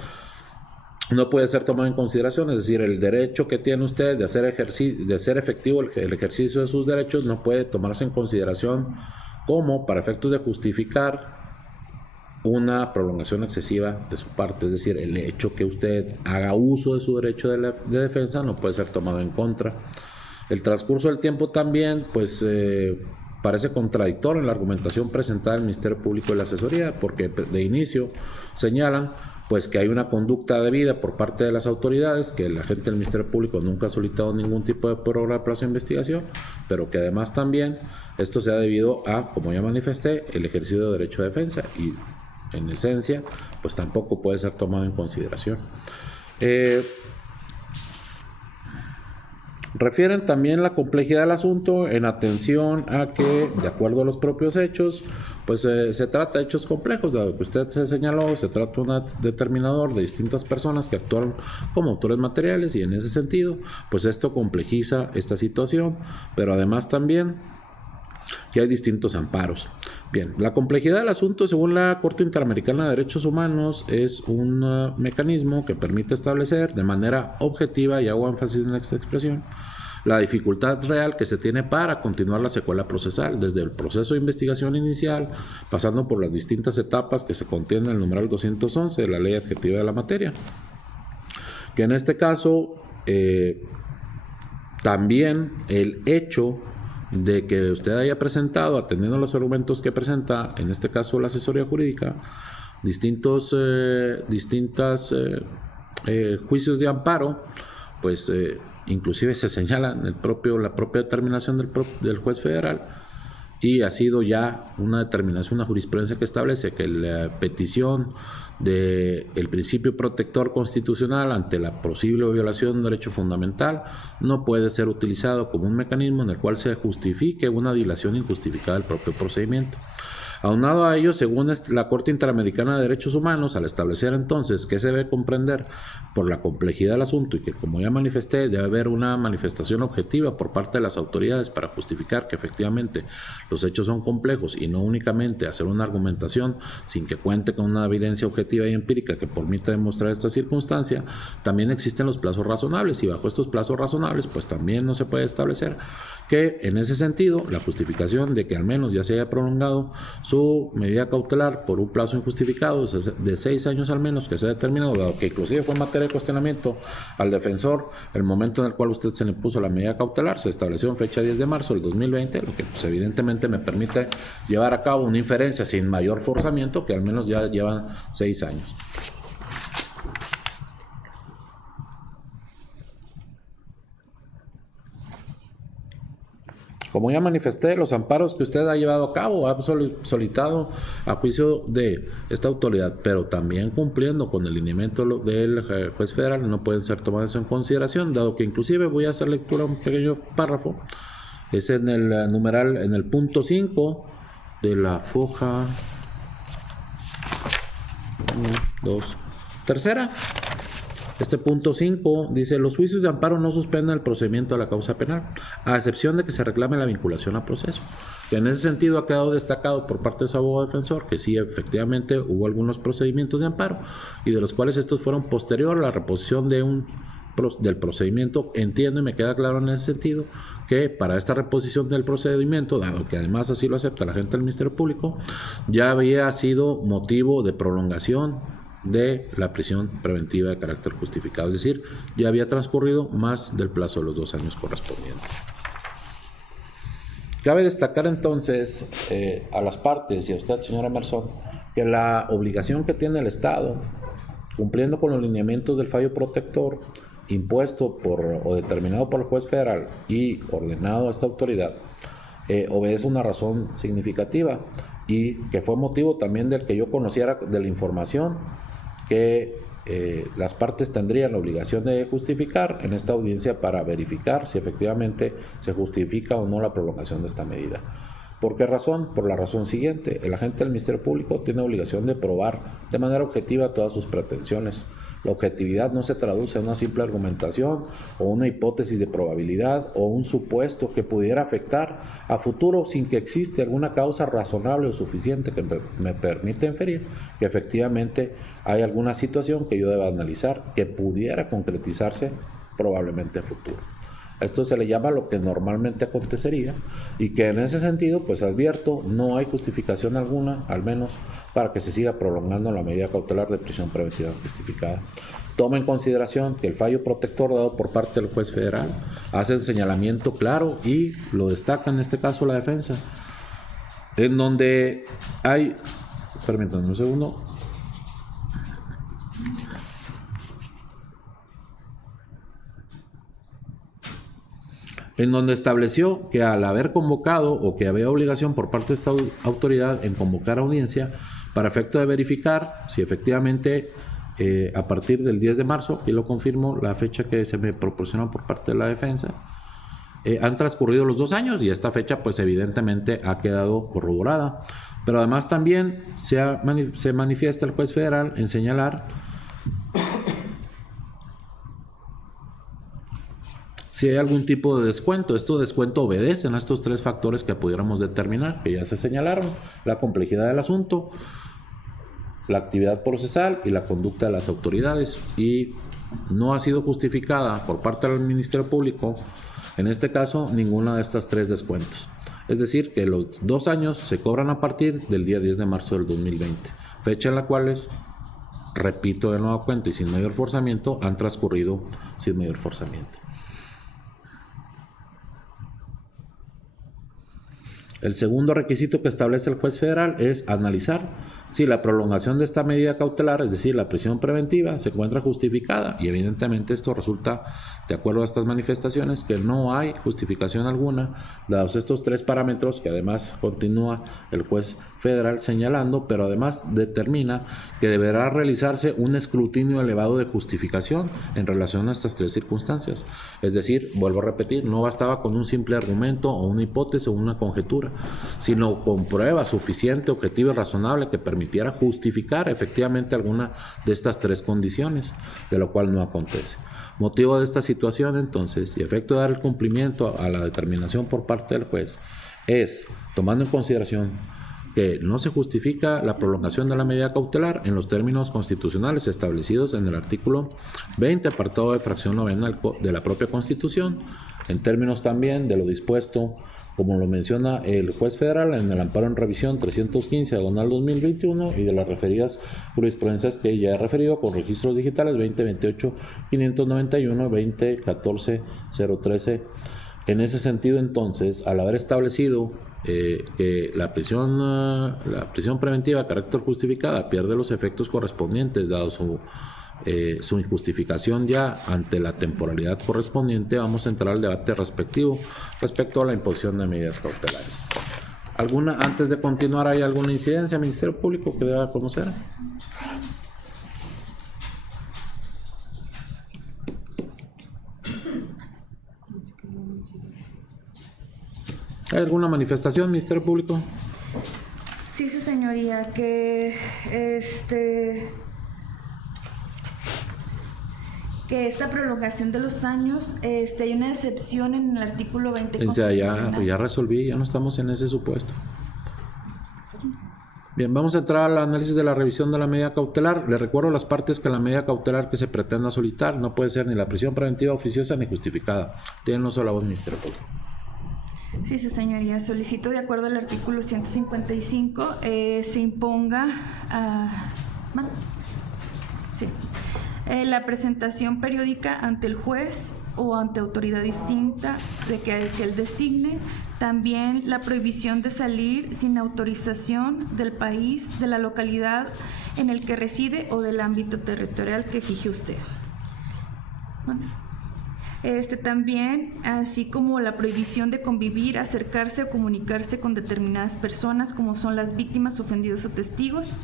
no puede ser tomado en consideración, es decir, el derecho que tiene usted de hacer efectivo el ejercicio de sus derechos no puede tomarse en consideración como para efectos de justificar una prolongación excesiva de su parte, es decir, el hecho que usted haga uso de su derecho de defensa no puede ser tomado en contra. El transcurso del tiempo también, pues, parece contradictorio en la argumentación presentada del Ministerio Público y la asesoría, porque de inicio señalan pues que hay una conducta debida por parte de las autoridades, que la gente del Ministerio Público nunca ha solicitado ningún tipo de prórroga de plazo de investigación, pero que además también esto se ha debido a, como ya manifesté, el ejercicio de derecho de defensa y en esencia, pues tampoco puede ser tomado en consideración. Refieren también la complejidad del asunto en atención a que, de acuerdo a los propios hechos, pues se trata de hechos complejos, dado que usted se señaló, se trata de un determinador de distintas personas que actuaron como autores materiales y en ese sentido, pues esto complejiza esta situación, pero además también que hay distintos amparos. Bien, la complejidad del asunto, según la Corte Interamericana de Derechos Humanos, es un mecanismo que permite establecer de manera objetiva, y hago énfasis en esta expresión, la dificultad real que se tiene para continuar la secuela procesal, desde el proceso de investigación inicial, pasando por las distintas etapas que se contienen en el numeral 211 de la Ley Adjetiva de la Materia. Que en este caso, también el hecho de que usted haya presentado, atendiendo los argumentos que presenta, en este caso la asesoría jurídica, distintos juicios de amparo, pues inclusive se señala en la propia determinación del juez federal, y ha sido ya una determinación, una jurisprudencia que establece que la petición del principio protector constitucional ante la posible violación de un derecho fundamental no puede ser utilizado como un mecanismo en el cual se justifique una dilación injustificada del propio procedimiento. Aunado a ello, según la Corte Interamericana de Derechos Humanos, al establecer entonces que se debe comprender por la complejidad del asunto y que, como ya manifesté, debe haber una manifestación objetiva por parte de las autoridades para justificar que efectivamente los hechos son complejos y no únicamente hacer una argumentación sin que cuente con una evidencia objetiva y empírica que permita demostrar esta circunstancia, también existen los plazos razonables y bajo estos plazos razonables pues también no se puede establecer que en ese sentido la justificación de que al menos ya se haya prolongado su medida cautelar por un plazo injustificado de 6 años al menos que se ha determinado, dado que inclusive fue materia de cuestionamiento al defensor el momento en el cual usted se le puso la medida cautelar, se estableció en fecha 10 de marzo del 2020, lo que pues, evidentemente me permite llevar a cabo una inferencia sin mayor forzamiento que al menos ya llevan 6 años. Como ya manifesté, los amparos que usted ha llevado a cabo, ha solicitado a juicio de esta autoridad, pero también cumpliendo con el lineamiento del juez federal, no pueden ser tomados en consideración, dado que inclusive voy a hacer lectura un pequeño párrafo, es en el numeral, en el punto 5 de la foja 1, 2, tercera. Este punto 5 dice: los juicios de amparo no suspenden el procedimiento de la causa penal, a excepción de que se reclame la vinculación a proceso. Y en ese sentido ha quedado destacado por parte de su abogado defensor que sí, efectivamente hubo algunos procedimientos de amparo y de los cuales estos fueron posterior a la reposición del procedimiento. Entiendo y me queda claro en ese sentido que para esta reposición del procedimiento, dado que además así lo acepta la gente del Ministerio Público, ya había sido motivo de prolongación de la prisión preventiva de carácter justificado, es decir, ya había transcurrido más del plazo de los 2 años correspondientes. Cabe destacar entonces a las partes y a usted, señora Emerson, que la obligación que tiene el Estado, cumpliendo con los lineamientos del fallo protector impuesto o determinado por el juez federal y ordenado a esta autoridad, obedece una razón significativa y que fue motivo también del que yo conociera de la información que las partes tendrían la obligación de justificar en esta audiencia para verificar si efectivamente se justifica o no la prolongación de esta medida. ¿Por qué razón? Por la razón siguiente: el agente del Ministerio Público tiene obligación de probar de manera objetiva todas sus pretensiones. La objetividad no se traduce en una simple argumentación o una hipótesis de probabilidad o un supuesto que pudiera afectar a futuro sin que exista alguna causa razonable o suficiente que me permita inferir que efectivamente hay alguna situación que yo deba analizar que pudiera concretizarse probablemente a futuro. Esto se le llama lo que normalmente acontecería y que en ese sentido, pues advierto, no hay justificación alguna, al menos para que se siga prolongando la medida cautelar de prisión preventiva justificada. Toma en consideración que el fallo protector dado por parte del juez federal hace un señalamiento claro y lo destaca en este caso la defensa, en donde hay, permítanme un segundo, en donde estableció que al haber convocado o que había obligación por parte de esta autoridad en convocar audiencia para efecto de verificar si efectivamente a partir del 10 de marzo, y lo confirmo, la fecha que se me proporcionó por parte de la defensa, han transcurrido los 2 años y esta fecha pues evidentemente ha quedado corroborada. Pero además también se manifiesta el juez federal en señalar si hay algún tipo de descuento. Este descuento obedece a estos 3 factores que pudiéramos determinar, que ya se señalaron: la complejidad del asunto, la actividad procesal y la conducta de las autoridades. Y no ha sido justificada por parte del Ministerio Público, en este caso, ninguna de estas 3 descuentos. Es decir, que los 2 años se cobran a partir del día 10 de marzo del 2020, fecha en la cual, repito de nueva cuenta y sin mayor forzamiento, han transcurrido sin mayor forzamiento. El segundo requisito que establece el juez federal es analizar si la prolongación de esta medida cautelar, es decir, la prisión preventiva, se encuentra justificada, y evidentemente esto resulta, de acuerdo a estas manifestaciones, que no hay justificación alguna, dados estos tres parámetros que además continúa el juez federal señalando, pero además determina que deberá realizarse un escrutinio elevado de justificación en relación a estas tres circunstancias. Es decir, vuelvo a repetir, no bastaba con un simple argumento o una hipótesis o una conjetura, sino con prueba suficiente, objetiva y razonable que permitiera justificar efectivamente alguna de estas tres condiciones, de lo cual no acontece. Motivo de esta situación, entonces, y efecto de dar el cumplimiento a la determinación por parte del juez, es, tomando en consideración que no se justifica la prolongación de la medida cautelar en los términos constitucionales establecidos en el artículo 20, apartado de fracción novena de la propia Constitución, en términos también de lo dispuesto, como lo menciona el juez federal en el amparo en revisión 315/2021 y de las referidas jurisprudencias que ya he referido con registros digitales 2028-591, 2014-013. En ese sentido, entonces, al haber establecido que la prisión preventiva de carácter justificada pierde los efectos correspondientes dado su injustificación ya ante la temporalidad correspondiente, vamos a entrar al debate respectivo respecto a la imposición de medidas cautelares. Antes de continuar, ¿hay alguna incidencia, Ministerio Público, que deba conocer? ¿Hay alguna manifestación, Ministerio Público? Sí, su señoría, que esta prolongación de los años, hay una excepción en el artículo 20 constitucional. Ya resolví, ya no estamos en ese supuesto. Bien, vamos a entrar al análisis de la revisión de la medida cautelar. Les recuerdo las partes que la medida cautelar que se pretenda solicitar no puede ser ni la prisión preventiva oficiosa ni justificada. Tienen uso de la voz, Ministerio Público. Sí, su señoría, solicito de acuerdo al artículo 155 se imponga la presentación periódica ante el juez o ante autoridad distinta de que él designe, también la prohibición de salir sin autorización del país, de la localidad en el que reside o del ámbito territorial que fije usted. También, así como la prohibición de convivir, acercarse o comunicarse con determinadas personas como son las víctimas, ofendidos o testigos.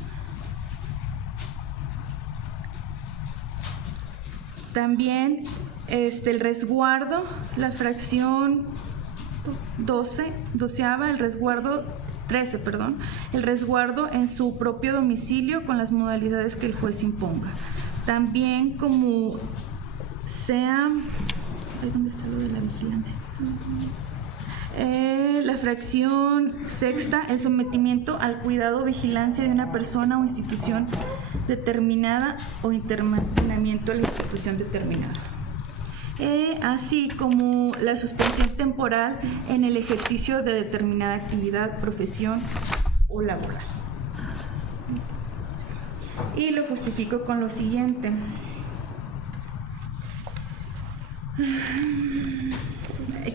También el resguardo, la fracción 13, el resguardo en su propio domicilio con las modalidades que el juez imponga. También como sea... ¿Dónde está lo de la vigilancia? La fracción sexta, el sometimiento al cuidado o vigilancia de una persona o institución determinada o internamiento a la institución determinada. Así como la suspensión temporal en el ejercicio de determinada actividad, profesión o laboral. Y lo justifico con lo siguiente.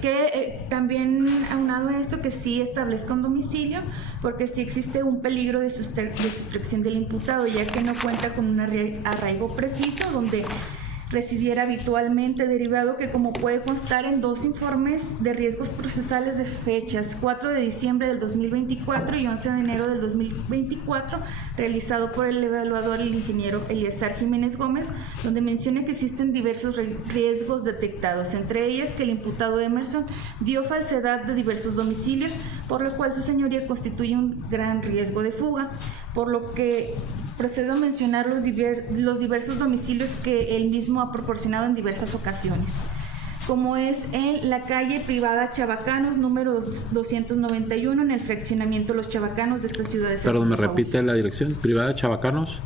Que también aunado a esto que sí establezca un domicilio, porque sí existe un peligro de sustracción del imputado, ya que no cuenta con un arraigo preciso donde residiera habitualmente, derivado que, como puede constar en dos informes de riesgos procesales de fechas 4 de diciembre del 2024 y 11 de enero del 2024, realizado por el evaluador, el ingeniero Eliezer Jiménez Gómez, donde menciona que existen diversos riesgos detectados, entre ellas que el imputado Emerson dio falsedad de diversos domicilios, por lo cual su señoría constituye un gran riesgo de fuga, por lo que procedo a mencionar los diversos domicilios que él mismo ha proporcionado en diversas ocasiones, como es en la calle privada Chavacanos, número 291, en el fraccionamiento Los Chavacanos de esta ciudad de San Perdón, ¿me Luis. repite la dirección? ¿Privada Chavacanos?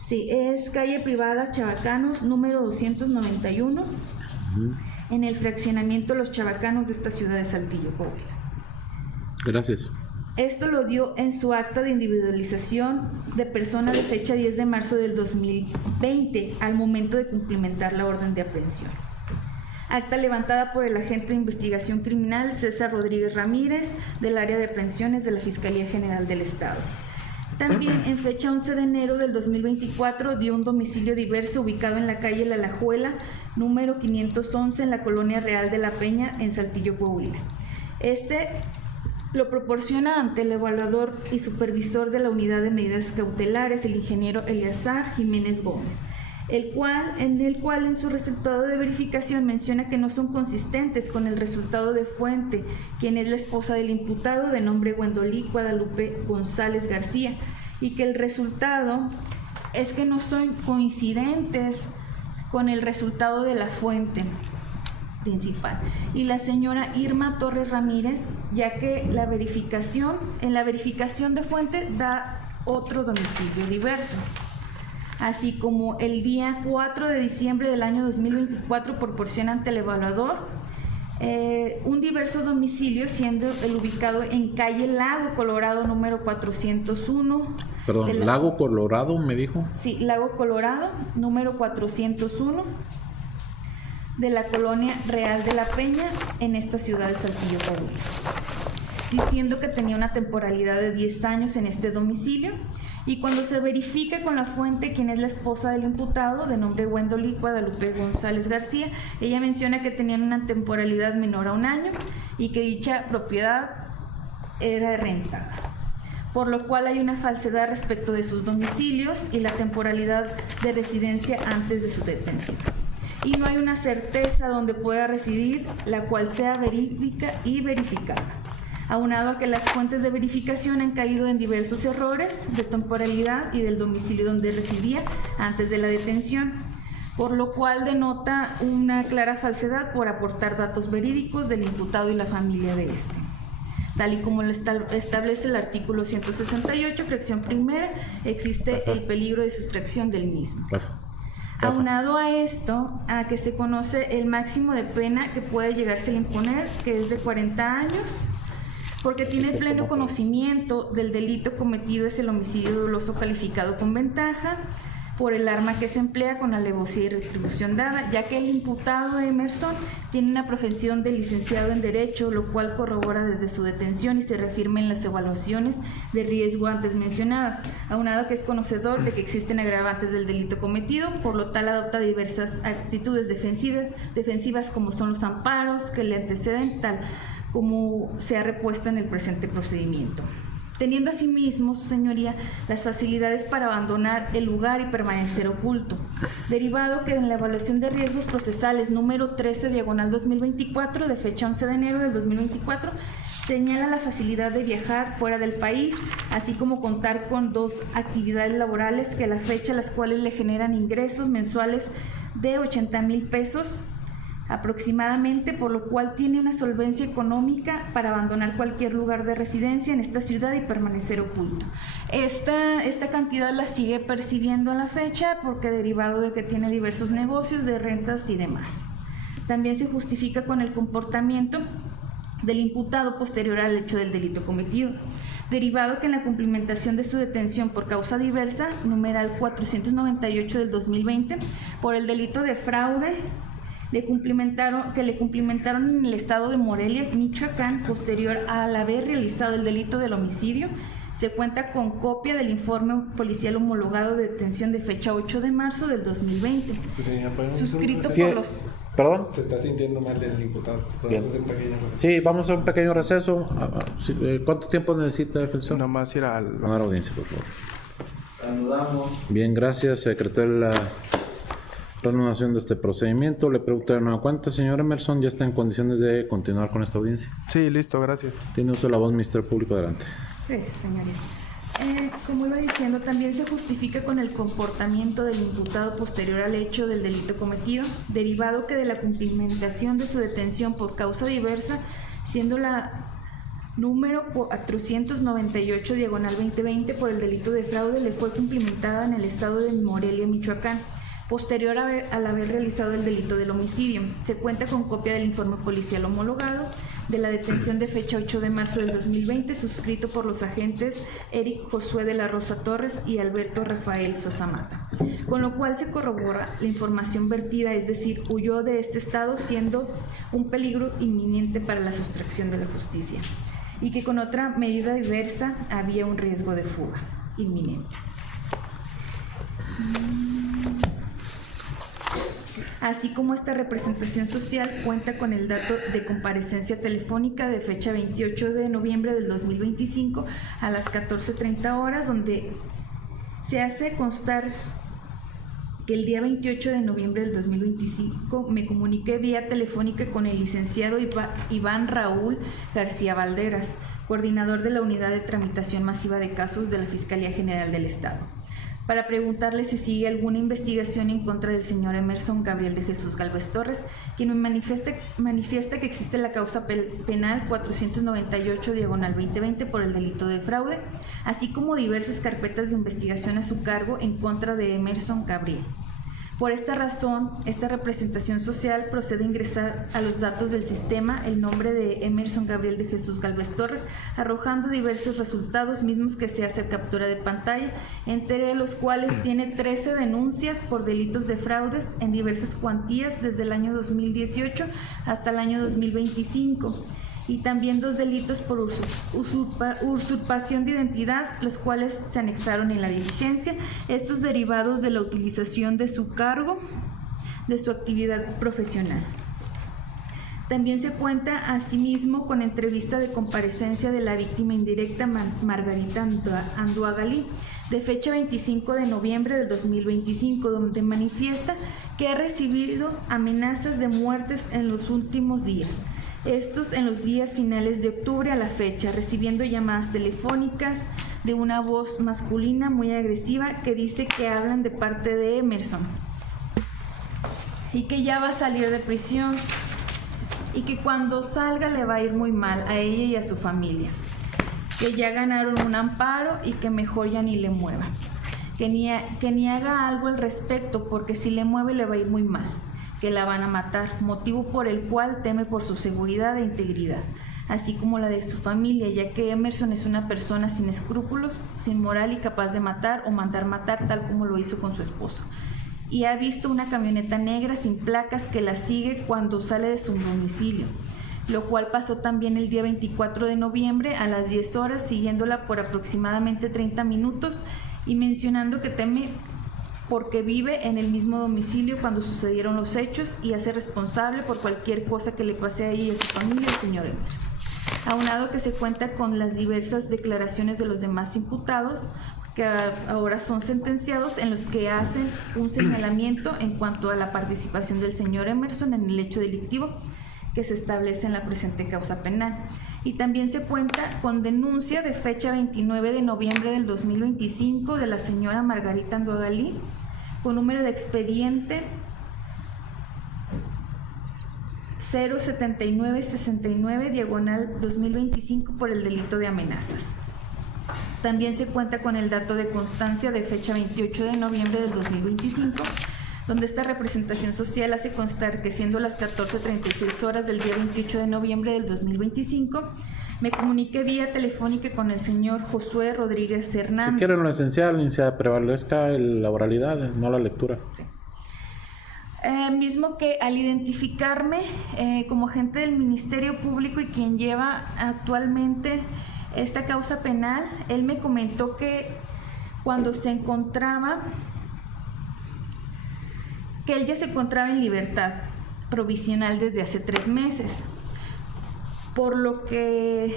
Sí, es calle privada Chavacanos, número 291, en el fraccionamiento Los Chavacanos de esta ciudad de Saltillo, Coahuila. Gracias. Esto lo dio en su acta de individualización de persona de fecha 10 de marzo del 2020, al momento de cumplimentar la orden de aprehensión. Acta levantada por el agente de investigación criminal César Rodríguez Ramírez, del área de aprehensiones de la Fiscalía General del Estado. También en fecha 11 de enero del 2024 dio un domicilio diverso ubicado en la calle La Alajuela, número 511 en la Colonia Real de la Peña, en Saltillo, Coahuila. Este lo proporciona ante el evaluador y supervisor de la Unidad de Medidas Cautelares, el ingeniero Eleazar Jiménez Gómez, en su resultado de verificación menciona que no son consistentes con el resultado de fuente, quien es la esposa del imputado de nombre Wendolí Guadalupe González García, y que el resultado es que no son coincidentes con el resultado de la fuente principal y la señora Irma Torres Ramírez, ya que en la verificación de fuente da otro domicilio diverso. Así como el día 4 de diciembre del año 2024 proporciona ante el evaluador un diverso domicilio, siendo el ubicado en calle Lago Colorado número 401. Perdón, Lago Colorado me dijo. Sí, Lago Colorado número 401 de la Colonia Real de la Peña en esta ciudad de Saltillo, Coahuila, diciendo que tenía una temporalidad de 10 años en este domicilio. Y cuando se verifica con la fuente quien es la esposa del imputado, de nombre Wendolí Guadalupe González García, ella menciona que tenían una temporalidad menor a 1 año y que dicha propiedad era rentada, por lo cual hay una falsedad respecto de sus domicilios y la temporalidad de residencia antes de su detención. Y no hay una certeza donde pueda residir, la cual sea verídica y verificada. Aunado a que las fuentes de verificación han caído en diversos errores de temporalidad y del domicilio donde residía antes de la detención, por lo cual denota una clara falsedad por aportar datos verídicos del imputado y la familia de este. Tal y como lo establece el artículo 168, fracción primera, existe el peligro de sustracción del mismo. Aunado a esto, a que se conoce el máximo de pena que puede llegarse a imponer, que es de 40 años, porque tiene pleno conocimiento del delito cometido, es el homicidio doloso calificado con ventaja, por el arma que se emplea con alevosía y retribución dada, ya que el imputado Emerson tiene una profesión de licenciado en Derecho, lo cual corrobora desde su detención y se reafirma en las evaluaciones de riesgo antes mencionadas, aunado que es conocedor de que existen agravantes del delito cometido, por lo tal adopta diversas actitudes defensivas como son los amparos que le anteceden, tal como se ha repuesto en el presente procedimiento. Teniendo asimismo, su señoría, las facilidades para abandonar el lugar y permanecer oculto, derivado que en la evaluación de riesgos procesales número 13/2024, de fecha 11 de enero del 2024, señala la facilidad de viajar fuera del país, así como contar con 2 actividades laborales que a la fecha las cuales le generan ingresos mensuales de 80,000 pesos aproximadamente, por lo cual tiene una solvencia económica para abandonar cualquier lugar de residencia en esta ciudad y permanecer oculto. Esta cantidad la sigue percibiendo a la fecha porque derivado de que tiene diversos negocios de rentas y demás. También se justifica con el comportamiento del imputado posterior al hecho del delito cometido, derivado que en la cumplimentación de su detención por causa diversa, numeral 498 del 2020, por el delito de fraude, le cumplimentaron en el estado de Morelia, Michoacán, posterior al haber realizado el delito del homicidio. Se cuenta con copia del informe policial homologado de detención de fecha 8 de marzo del 2020. Sí, señor, suscrito sí, por los... ¿Perdón? Se está sintiendo mal el imputado. Bien. Hacer un pequeño receso. Sí, vamos a hacer un pequeño receso. ¿Cuánto tiempo necesita, defensor? Nomás ir al... Tomar audiencia, por favor. Saludamos. Bien, gracias, secretario de la reanudación de este procedimiento. Le pregunto de nueva cuenta, señor Emerson, ¿ya está en condiciones de continuar con esta audiencia? Sí, listo, gracias. Tiene usted la voz, Ministerio Público, adelante. Gracias, señoría. Como iba diciendo, también se justifica con el comportamiento del imputado posterior al hecho del delito cometido, derivado que de la cumplimentación de su detención por causa diversa, siendo la número 498/2020 por el delito de fraude, le fue cumplimentada en el estado de Morelia, Michoacán, posterior al haber realizado el delito del homicidio. Se cuenta con copia del informe policial homologado de la detención de fecha 8 de marzo del 2020, suscrito por los agentes Eric Josué de la Rosa Torres y Alberto Rafael Sosa Mata, con lo cual se corrobora la información vertida, es decir, huyó de este estado siendo un peligro inminente para la sustracción de la justicia, y que con otra medida diversa había un riesgo de fuga. inminente. Así como esta representación social cuenta con el dato de comparecencia telefónica de fecha 28 de noviembre del 2025 a las 14:30 horas, donde se hace constar que el día 28 de noviembre del 2025 me comuniqué vía telefónica con el licenciado Iván Raúl García Valderas, coordinador de la Unidad de Tramitación Masiva de Casos de la Fiscalía General del Estado, para preguntarle si sigue alguna investigación en contra del señor Emerson Gabriel de Jesús Gálvez Torres, quien me manifiesta que existe la causa penal 498/2020 por el delito de fraude, así como diversas carpetas de investigación a su cargo en contra de Emerson Gabriel. Por esta razón, esta representación social procede a ingresar a los datos del sistema el nombre de Emerson Gabriel de Jesús Gálvez Torres, arrojando diversos resultados mismos que se hace captura de pantalla, entre los cuales tiene 13 denuncias por delitos de fraudes en diversas cuantías desde el año 2018 hasta el año 2025. Y también 2 delitos por usurpación de identidad, los cuales se anexaron en la diligencia, estos derivados de la utilización de su cargo, de su actividad profesional. También se cuenta asimismo con entrevista de comparecencia de la víctima indirecta Margarita Anduagalí, de fecha 25 de noviembre del 2025, donde manifiesta que ha recibido amenazas de muertes en los últimos días. Estos en los días finales de octubre a la fecha, recibiendo llamadas telefónicas de una voz masculina muy agresiva que dice que hablan de parte de Emerson y que ya va a salir de prisión y que cuando salga le va a ir muy mal a ella y a su familia, que ya ganaron un amparo y que mejor ya ni le mueva, que ni haga algo al respecto porque si le mueve le va a ir muy mal, que la van a matar, motivo por el cual teme por su seguridad e integridad, así como la de su familia, ya que Emerson es una persona sin escrúpulos, sin moral y capaz de matar o mandar matar, tal como lo hizo con su esposo. Y ha visto una camioneta negra sin placas que la sigue cuando sale de su domicilio, lo cual pasó también el día 24 de noviembre a las 10 horas, siguiéndola por aproximadamente 30 minutos y mencionando que teme porque vive en el mismo domicilio cuando sucedieron los hechos y hace responsable por cualquier cosa que le pase a ella y a su familia el señor Emerson. Aunado que se cuenta con las diversas declaraciones de los demás imputados, que ahora son sentenciados, en los que hacen un señalamiento en cuanto a la participación del señor Emerson en el hecho delictivo que se establece en la presente causa penal. Y también se cuenta con denuncia de fecha 29 de noviembre del 2025 de la señora Margarita Anduagalí, con número de expediente 07969/2025 por el delito de amenazas. También se cuenta con el dato de constancia de fecha 28 de noviembre del 2025, donde esta representación social hace constar que siendo las 14:36 horas del día 28 de noviembre del 2025, me comuniqué vía telefónica con el señor Josué Rodríguez Hernández. Si quieren lo esencial, licenciada, prevalezca la oralidad, no la lectura. Sí. Mismo que al identificarme como agente del Ministerio Público y quien lleva actualmente esta causa penal, él me comentó que cuando se encontraba, que él ya se encontraba en libertad provisional desde hace 3 meses, por lo que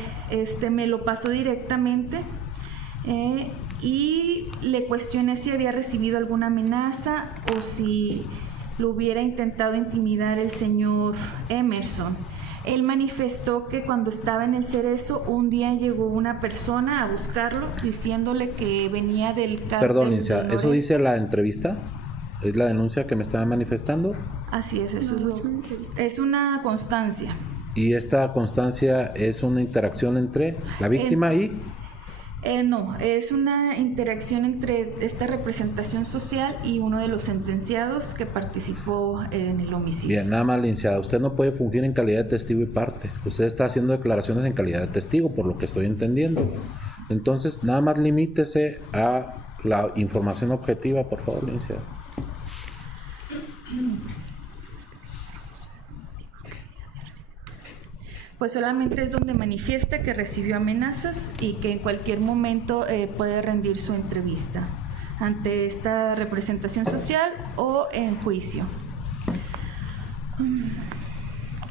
me lo pasó directamente y le cuestioné si había recibido alguna amenaza o si lo hubiera intentado intimidar el señor Emerson. Él manifestó que cuando estaba en el Cerezo, un día llegó una persona a buscarlo diciéndole que venía del cártel. Perdón, licenciada, ¿eso dice la entrevista? ¿Es la denuncia que me estaba manifestando? Así es, eso es una constancia. ¿Y esta constancia es una interacción entre la víctima y...? No, es una interacción entre esta representación social y uno de los sentenciados que participó en el homicidio. Bien, nada más, licenciada, usted no puede fungir en calidad de testigo y parte. Usted está haciendo declaraciones en calidad de testigo, por lo que estoy entendiendo. Entonces, nada más limítese a la información objetiva, por favor, licenciada. pues solamente es donde manifiesta que recibió amenazas y que en cualquier momento puede rendir su entrevista ante esta representación social o en juicio.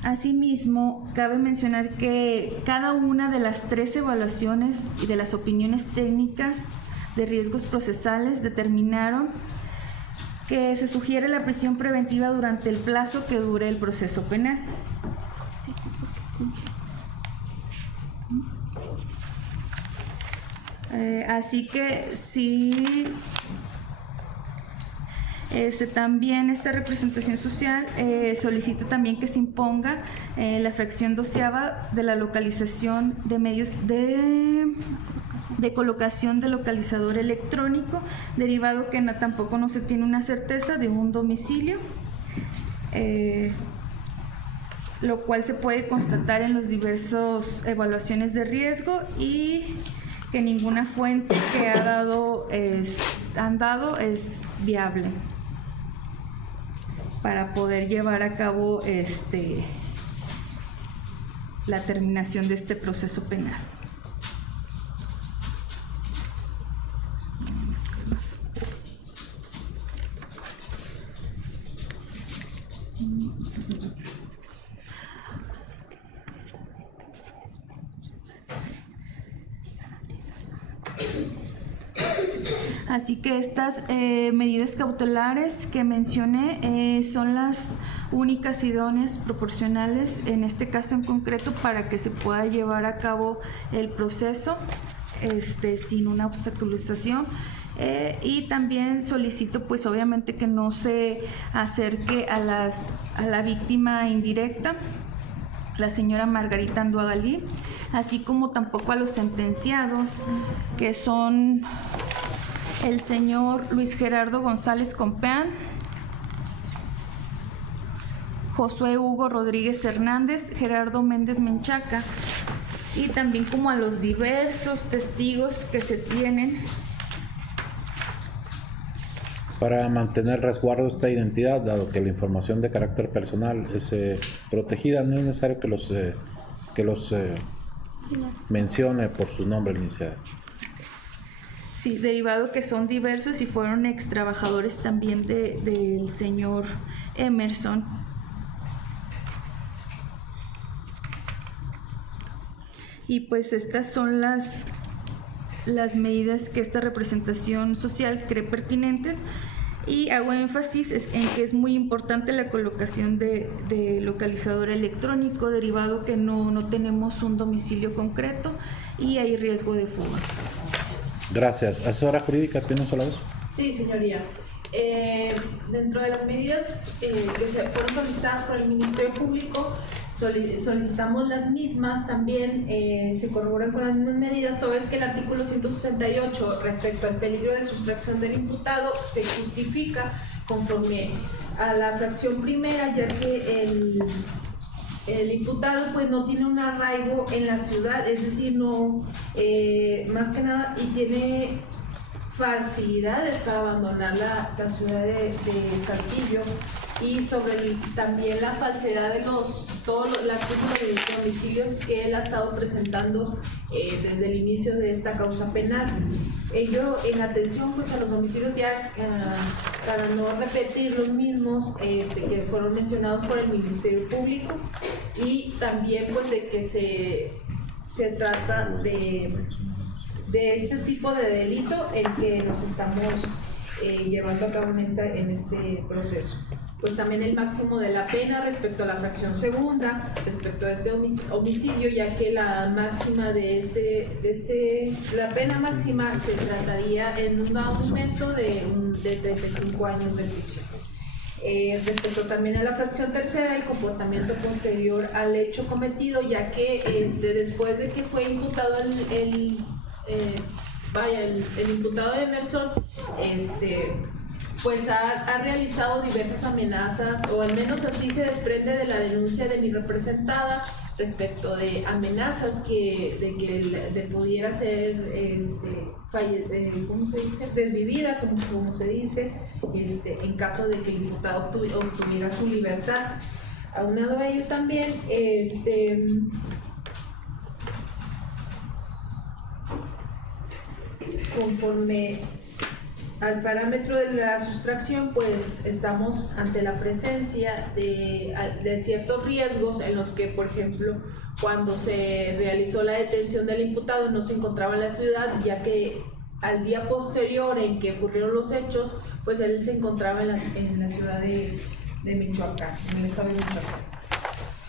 Asimismo, cabe mencionar que cada una de las 3 evaluaciones y de las opiniones técnicas de riesgos procesales determinaron que se sugiere la prisión preventiva durante el plazo que dure el proceso penal. Así que sí, también esta representación social solicita también que se imponga la fracción 12ª de la localización de medios de colocación de localizador electrónico, derivado que tampoco no se tiene una certeza de un domicilio, lo cual se puede constatar en las diversas evaluaciones de riesgo y que ninguna fuente que han dado es viable para poder llevar a cabo la terminación de este proceso penal. Así que estas medidas cautelares que mencioné son las únicas idóneas proporcionales en este caso en concreto para que se pueda llevar a cabo el proceso sin una obstaculización. Y también solicito pues obviamente que no se acerque a la víctima indirecta, la señora Margarita Anduagalí, así como tampoco a los sentenciados, que son el señor Luis Gerardo González Compeán, Josué Hugo Rodríguez Hernández, Gerardo Méndez Menchaca, y también como a los diversos testigos que se tienen. Para mantener resguardo esta identidad, dado que la información de carácter personal es protegida, no es necesario que los mencione por su nombre inicial. Sí, derivado que son diversos y fueron ex trabajadores también del señor Emerson. Y pues estas son las medidas que esta representación social cree pertinentes, y hago énfasis en que es muy importante la colocación de localizador electrónico, derivado que no tenemos un domicilio concreto y hay riesgo de fuga. Gracias. ¿Asesora jurídica tiene un solo voz? Sí, señoría. Dentro de las medidas que fueron solicitadas por el Ministerio Público, solicitamos las mismas también, se corroboran con las mismas medidas, toda vez que el artículo 168 respecto al peligro de sustracción del imputado se justifica conforme a la fracción primera, ya que el imputado pues no tiene un arraigo en la ciudad, es decir, no, más que nada, y tiene facilidades para abandonar la ciudad de Saltillo, y sobre también la falsedad de todos los domicilios que él ha estado presentando desde el inicio de esta causa penal. Ello en atención pues a los domicilios ya para no repetir los mismos que fueron mencionados por el Ministerio Público, y también pues de que se trata de este tipo de delito el que nos estamos llevando a cabo en este proceso. Pues también el máximo de la pena respecto a la fracción segunda, respecto a este homicidio, ya que la máxima la pena máxima se trataría en un aumento de 35 años de prisión. Respecto también a la fracción tercera, el comportamiento posterior al hecho cometido, ya que después de que fue imputado el imputado de Emerson, pues ha realizado diversas amenazas, o al menos así se desprende de la denuncia de mi representada respecto de amenazas de pudiera ser ¿cómo se dice? Desvivida, como se dice, en caso de que el imputado obtuviera su libertad. Aunado a ello también, conforme al parámetro de la sustracción, pues estamos ante la presencia de ciertos riesgos en los que, por ejemplo, cuando se realizó la detención del imputado no se encontraba en la ciudad, ya que al día posterior en que ocurrieron los hechos, pues él se encontraba en la ciudad de Michoacán, en el estado de Michoacán.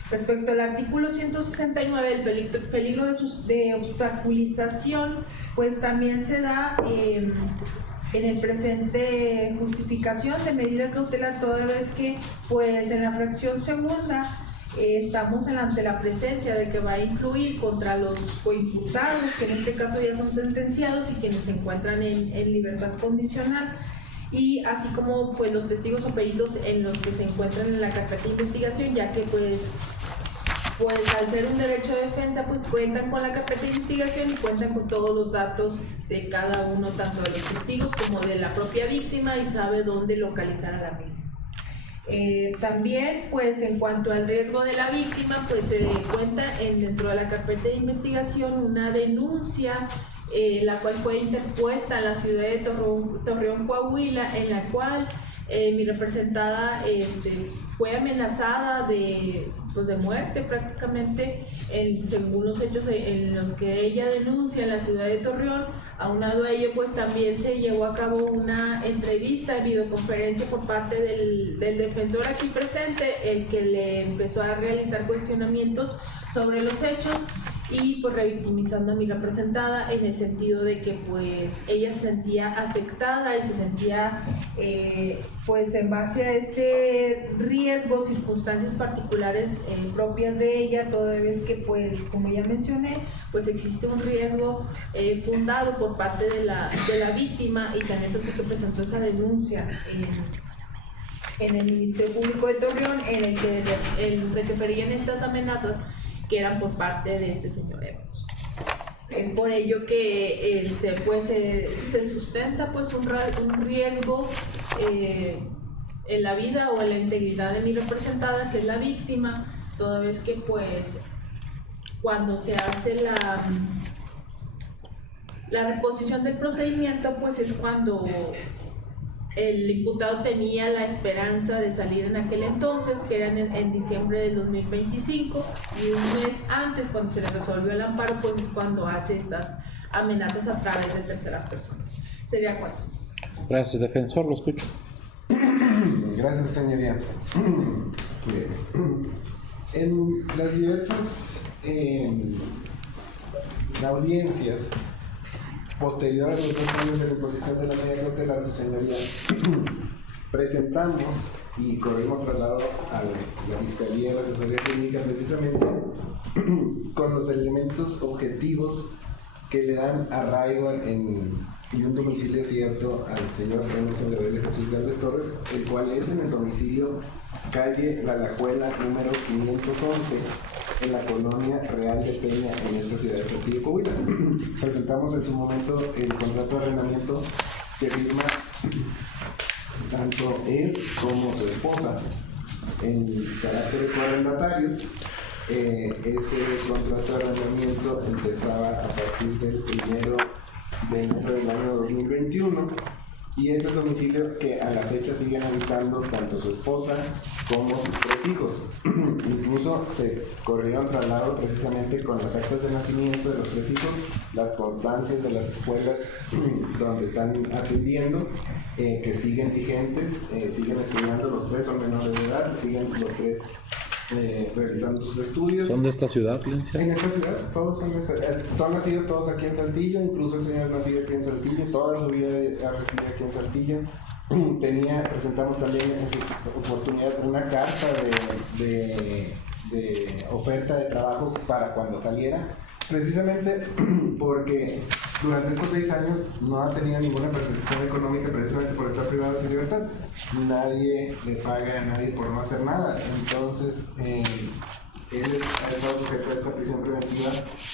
Respecto al artículo 169, el peligro de obstaculización, pues también se da en el presente justificación de medida cautelar, toda vez que pues en la fracción segunda estamos ante la presencia de que va a influir contra los coimputados, que en este caso ya son sentenciados y quienes se encuentran en libertad condicional, y así como pues los testigos o peritos en los que se encuentran en la carpeta de investigación, ya que pues al ser un derecho de defensa, pues cuentan con la carpeta de investigación y cuentan con todos los datos de cada uno, tanto de los testigos como de la propia víctima, y sabe dónde localizar a la misma. También, pues en cuanto al riesgo de la víctima, pues se cuenta dentro de la carpeta de investigación una denuncia, la cual fue interpuesta en la ciudad de Torreón, Coahuila, en la cual mi representada fue amenazada de muerte prácticamente, según los hechos en los que ella denuncia en la ciudad de Torreón. Aunado a ello, pues también se llevó a cabo una entrevista, videoconferencia por parte del defensor aquí presente, el que le empezó a realizar cuestionamientos sobre los hechos y pues revictimizando a mi representada, en el sentido de que pues ella se sentía afectada y se sentía pues en base a este riesgo, circunstancias particulares propias de ella, toda vez que pues como ya mencioné, pues existe un riesgo fundado por parte de la víctima, y también es así que presentó esa denuncia en el Ministerio Público de Torreón, en el que referían estas amenazas que eran por parte de este señor Evans. Es por ello que pues se sustenta pues un riesgo en la vida o en la integridad de mi representada, que es la víctima, toda vez que pues cuando se hace la reposición del procedimiento, pues es cuando el imputado tenía la esperanza de salir en aquel entonces, que era en diciembre del 2025, y un mes antes, cuando se le resolvió el amparo, pues es cuando hace estas amenazas a través de terceras personas. Sería cuánto. Gracias, defensor, lo escucho. Gracias, señoría. En las diversas audiencias posterior a los 2 años de la imposición de la medida cautelar, su señoría, presentamos y corrimos traslado a la Fiscalía de la Asesoría Técnica, precisamente con los elementos objetivos que le dan arraigo y un domicilio cierto al señor Ernesto de Jesús Gálvez Torres, el cual es en el domicilio calle La Lajuela número 511, en la colonia Real de Peña, en esta ciudad de Saltillo, Coahuila. Presentamos en su momento el contrato de arrendamiento que firma tanto él como su esposa en carácter de coarrendatarios. Ese contrato de arrendamiento empezaba a partir del 1 de enero del año 2021, y es el domicilio que a la fecha siguen habitando tanto su esposa como sus 3 hijos. Incluso se corrieron traslado precisamente con las actas de nacimiento de los 3 hijos, las constancias de las escuelas donde están atendiendo, que siguen vigentes, siguen estudiando. Los 3 son menores de edad, siguen los 3 realizando sus estudios. ¿Son de esta ciudad, Plencia? En esta ciudad, todos son nacidos todos aquí en Saltillo, incluso el señor nacido aquí en Saltillo, toda su vida ha residido aquí en Saltillo. Presentamos también en su oportunidad una carta de oferta de trabajo para cuando saliera, precisamente porque durante estos 6 años no ha tenido ninguna percepción económica, precisamente por estar privado de su libertad. Nadie le paga a nadie por no hacer nada. Entonces, él ha estado sujeto a esta prisión preventiva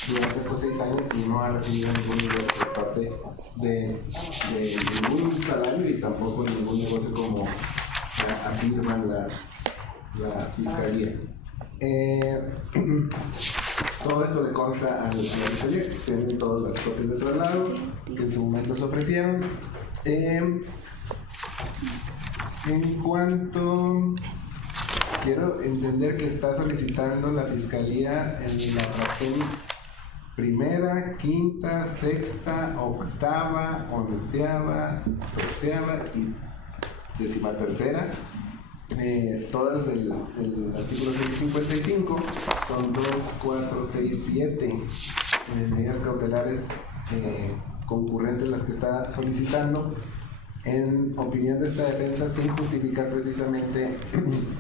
durante estos 6 años y no ha recibido ningún ingreso por parte de ningún salario y tampoco ningún negocio, como afirman la Fiscalía. Todo esto le consta al fiscalía, que tienen todas las copias de traslado que en su momento se ofrecieron. En cuanto quiero entender que está solicitando la fiscalía en la fracción primera, quinta, sexta, octava, onceava, doceava y decimatercera, todas del artículo 155, son 2, 4, 6, 7 medidas cautelares concurrentes las que está solicitando. En opinión de esta defensa, sin justificar precisamente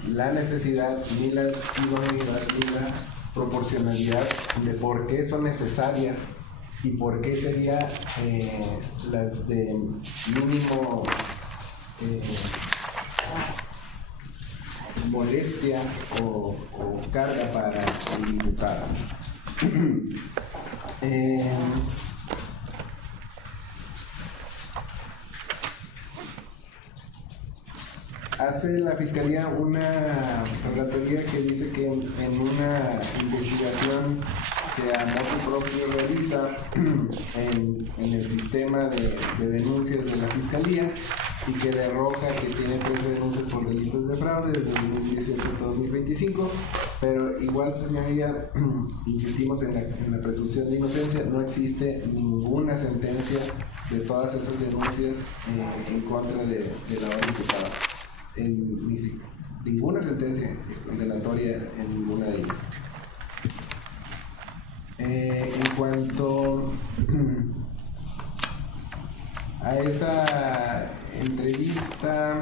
la necesidad, ni la idoneidad, ni la proporcionalidad de por qué son necesarias y por qué sería las de mínimo molestia o carga para el imputado. Hace la Fiscalía una relatoría que dice que en una investigación que a modo propio realiza en el sistema de denuncias de la Fiscalía y que le arroja que tiene 3 denuncias por delitos de fraude desde 2018 hasta 2025, pero igual, señoría, insistimos en la presunción de inocencia, no existe ninguna sentencia de todas esas denuncias en contra de la hora imputada. Ninguna sentencia condenatoria en ninguna de ellas. En cuanto a esa entrevista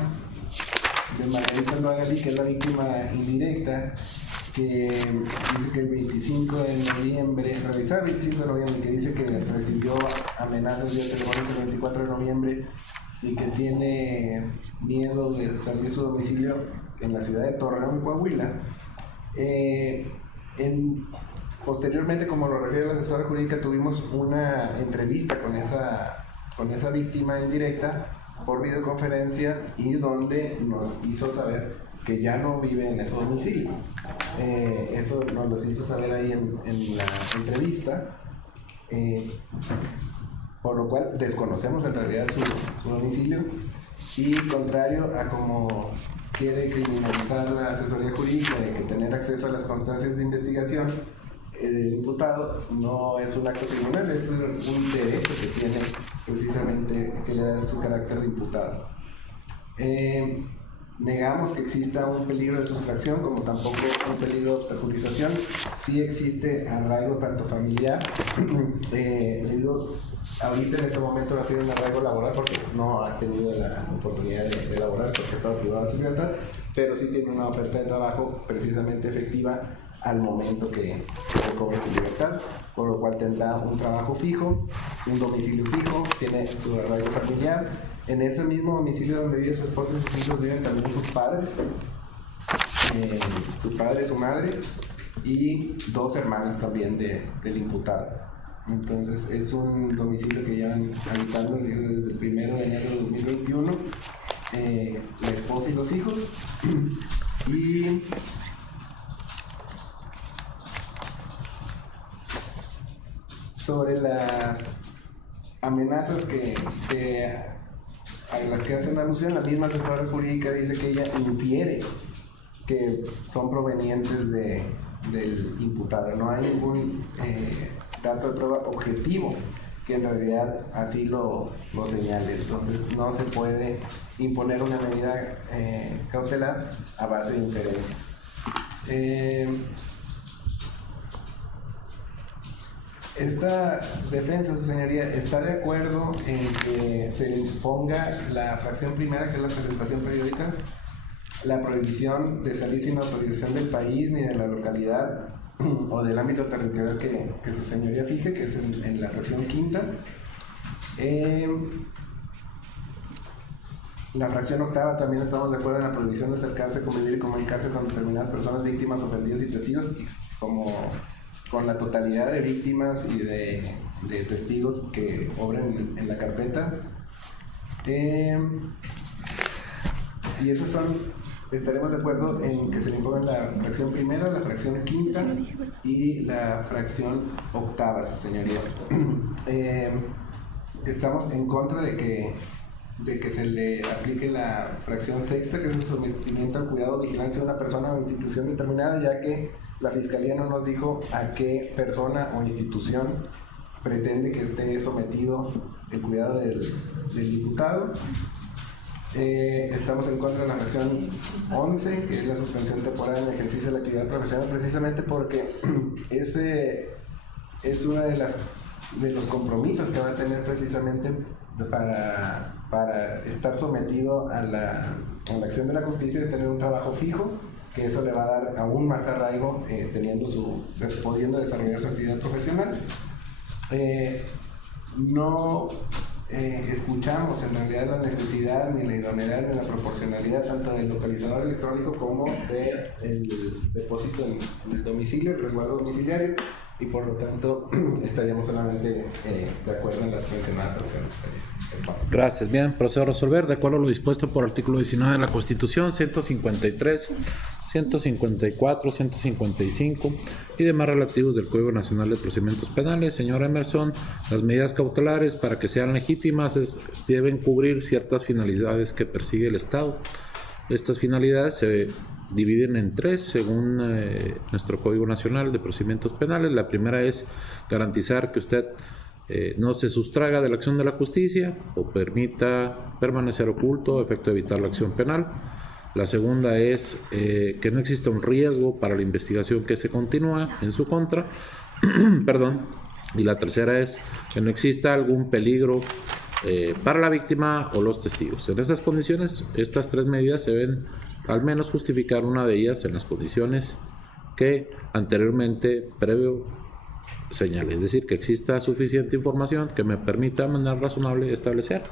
de Margarita Loagali, que es la víctima indirecta, que dice que el 25 de noviembre, realizar el 25 de noviembre, que dice que recibió amenazas vía telefónica el 24 de noviembre y que tiene miedo de salir de su domicilio en la ciudad de Torreón, Coahuila. Posteriormente, como lo refiere la asesora jurídica, tuvimos una entrevista con esa víctima indirecta por videoconferencia y donde nos hizo saber que ya no vive en ese domicilio. Eso nos lo hizo saber ahí en la entrevista. Por lo cual desconocemos en realidad su domicilio y, contrario a como quiere criminalizar la asesoría jurídica de que tener acceso a las constancias de investigación del imputado no es un acto criminal, es un derecho que tiene precisamente, que le da su carácter de imputado. Negamos que exista un peligro de sustracción, como tampoco un peligro de obstaculización. Sí existe arraigo tanto familiar, le digo, ahorita en este momento no tiene un arraigo laboral porque no ha tenido la oportunidad de laborar porque estaba privado de su libertad, pero sí tiene una oferta de trabajo precisamente efectiva al momento que recobre su libertad, por lo cual tendrá un trabajo fijo, un domicilio fijo, tiene su arraigo familiar. En ese mismo domicilio donde vive su esposa y sus hijos viven también sus padres, su padre, su madre y 2 hermanas también del imputado. Entonces es un domicilio que llevan habitando desde el 1 de enero de 2021, la esposa y los hijos. Y sobre las amenazas a las que hacen alusión, la misma asesora jurídica dice que ella infiere que son provenientes del imputado. No hay ningún dato de prueba objetivo que en realidad así lo señale. Entonces no se puede imponer una medida cautelar a base de inferencias. Esta defensa, su señoría, está de acuerdo en que se le imponga la fracción primera, que es la presentación periódica, la prohibición de salir sin autorización del país ni de la localidad o del ámbito territorial que su señoría fije, que es en la fracción quinta. La fracción octava también estamos de acuerdo en la prohibición de acercarse, convivir y comunicarse con determinadas personas, víctimas, ofendidos y testigos, como con la totalidad de víctimas y de testigos que obren en la carpeta. Y esos son estaremos de acuerdo en que se le impongan la fracción primera, la fracción quinta y la fracción octava, su señoría. Estamos en contra de que se le aplique la fracción sexta, que es el sometimiento al cuidado o vigilancia de una persona o institución determinada, ya que la Fiscalía no nos dijo a qué persona o institución pretende que esté sometido el cuidado del diputado. Estamos en contra de la fracción 11, que es la suspensión temporal en el ejercicio de la actividad profesional, precisamente porque ese es uno de los compromisos que va a tener precisamente para estar sometido a la acción de la justicia, de tener un trabajo fijo, que eso le va a dar aún más arraigo, pudiendo desarrollar su actividad profesional. No escuchamos en realidad la necesidad ni la idoneidad ni la proporcionalidad tanto del localizador electrónico como del depósito en el domicilio, el resguardo domiciliario, y por lo tanto estaríamos solamente de acuerdo en las mencionadas opciones. Gracias. Bien, procedo a resolver de acuerdo a lo dispuesto por artículo 19 de la Constitución, 153, 154, 155 y demás relativos del Código Nacional de Procedimientos Penales. Señor Emerson, las medidas cautelares, para que sean legítimas, deben cubrir ciertas finalidades que persigue el Estado. Estas finalidades se dividen en tres según nuestro Código Nacional de Procedimientos Penales. La primera es garantizar que usted no se sustraiga de la acción de la justicia o permita permanecer oculto a efecto de evitar la acción penal. La segunda es que no exista un riesgo para la investigación que se continúa en su contra. Perdón. Y la tercera es que no exista algún peligro para la víctima o los testigos. En estas condiciones, estas tres medidas se deben al menos justificar una de ellas en las condiciones que anteriormente previo señalé, es decir, que exista suficiente información que me permita de manera razonable establecer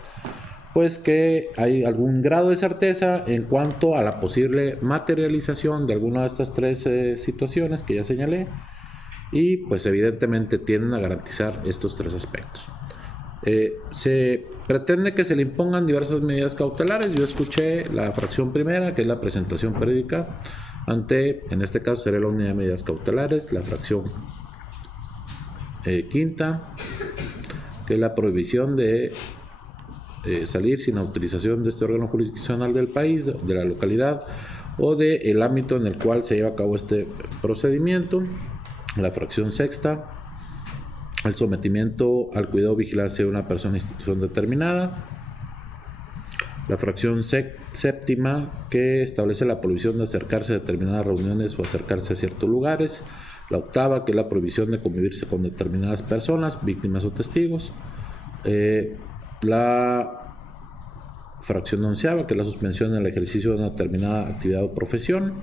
pues que hay algún grado de certeza en cuanto a la posible materialización de alguna de estas tres situaciones que ya señalé, y pues evidentemente tienden a garantizar estos tres aspectos. Se pretende que se le impongan diversas medidas cautelares. Yo escuché la fracción primera, que es la presentación periódica ante, en este caso sería la unidad de medidas cautelares, la fracción quinta, que es la prohibición de salir sin autorización de este órgano jurisdiccional del país, de la localidad o del ámbito en el cual se lleva a cabo este procedimiento. La fracción sexta, el sometimiento al cuidado o vigilancia de una persona o institución determinada. La fracción séptima, que establece la prohibición de acercarse a determinadas reuniones o acercarse a ciertos lugares. La octava, que es la prohibición de convivirse con determinadas personas, víctimas o testigos. La fracción onceava, que es la suspensión en el ejercicio de una determinada actividad o profesión.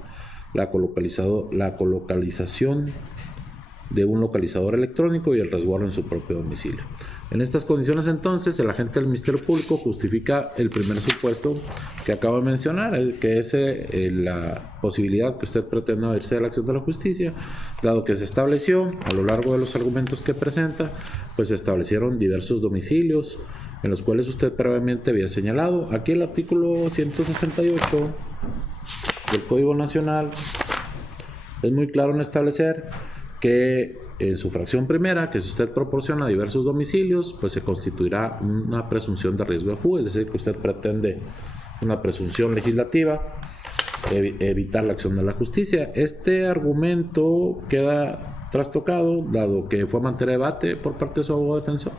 La colocalización de un localizador electrónico y el resguardo en su propio domicilio. En estas condiciones, entonces, el agente del Ministerio Público justifica el primer supuesto que acabo de mencionar, que es la posibilidad que usted pretenda irse de la acción de la justicia, dado que se estableció a lo largo de los argumentos que presenta, pues se establecieron diversos domicilios en los cuales usted previamente había señalado. Aquí el artículo 168 del Código Nacional es muy claro en establecer que en su fracción primera, que si usted proporciona diversos domicilios, pues se constituirá una presunción de riesgo de fuga, es decir, que usted pretende una presunción legislativa, evitar la acción de la justicia. Este argumento queda trastocado, dado que fue materia de debate por parte de su abogado defensor.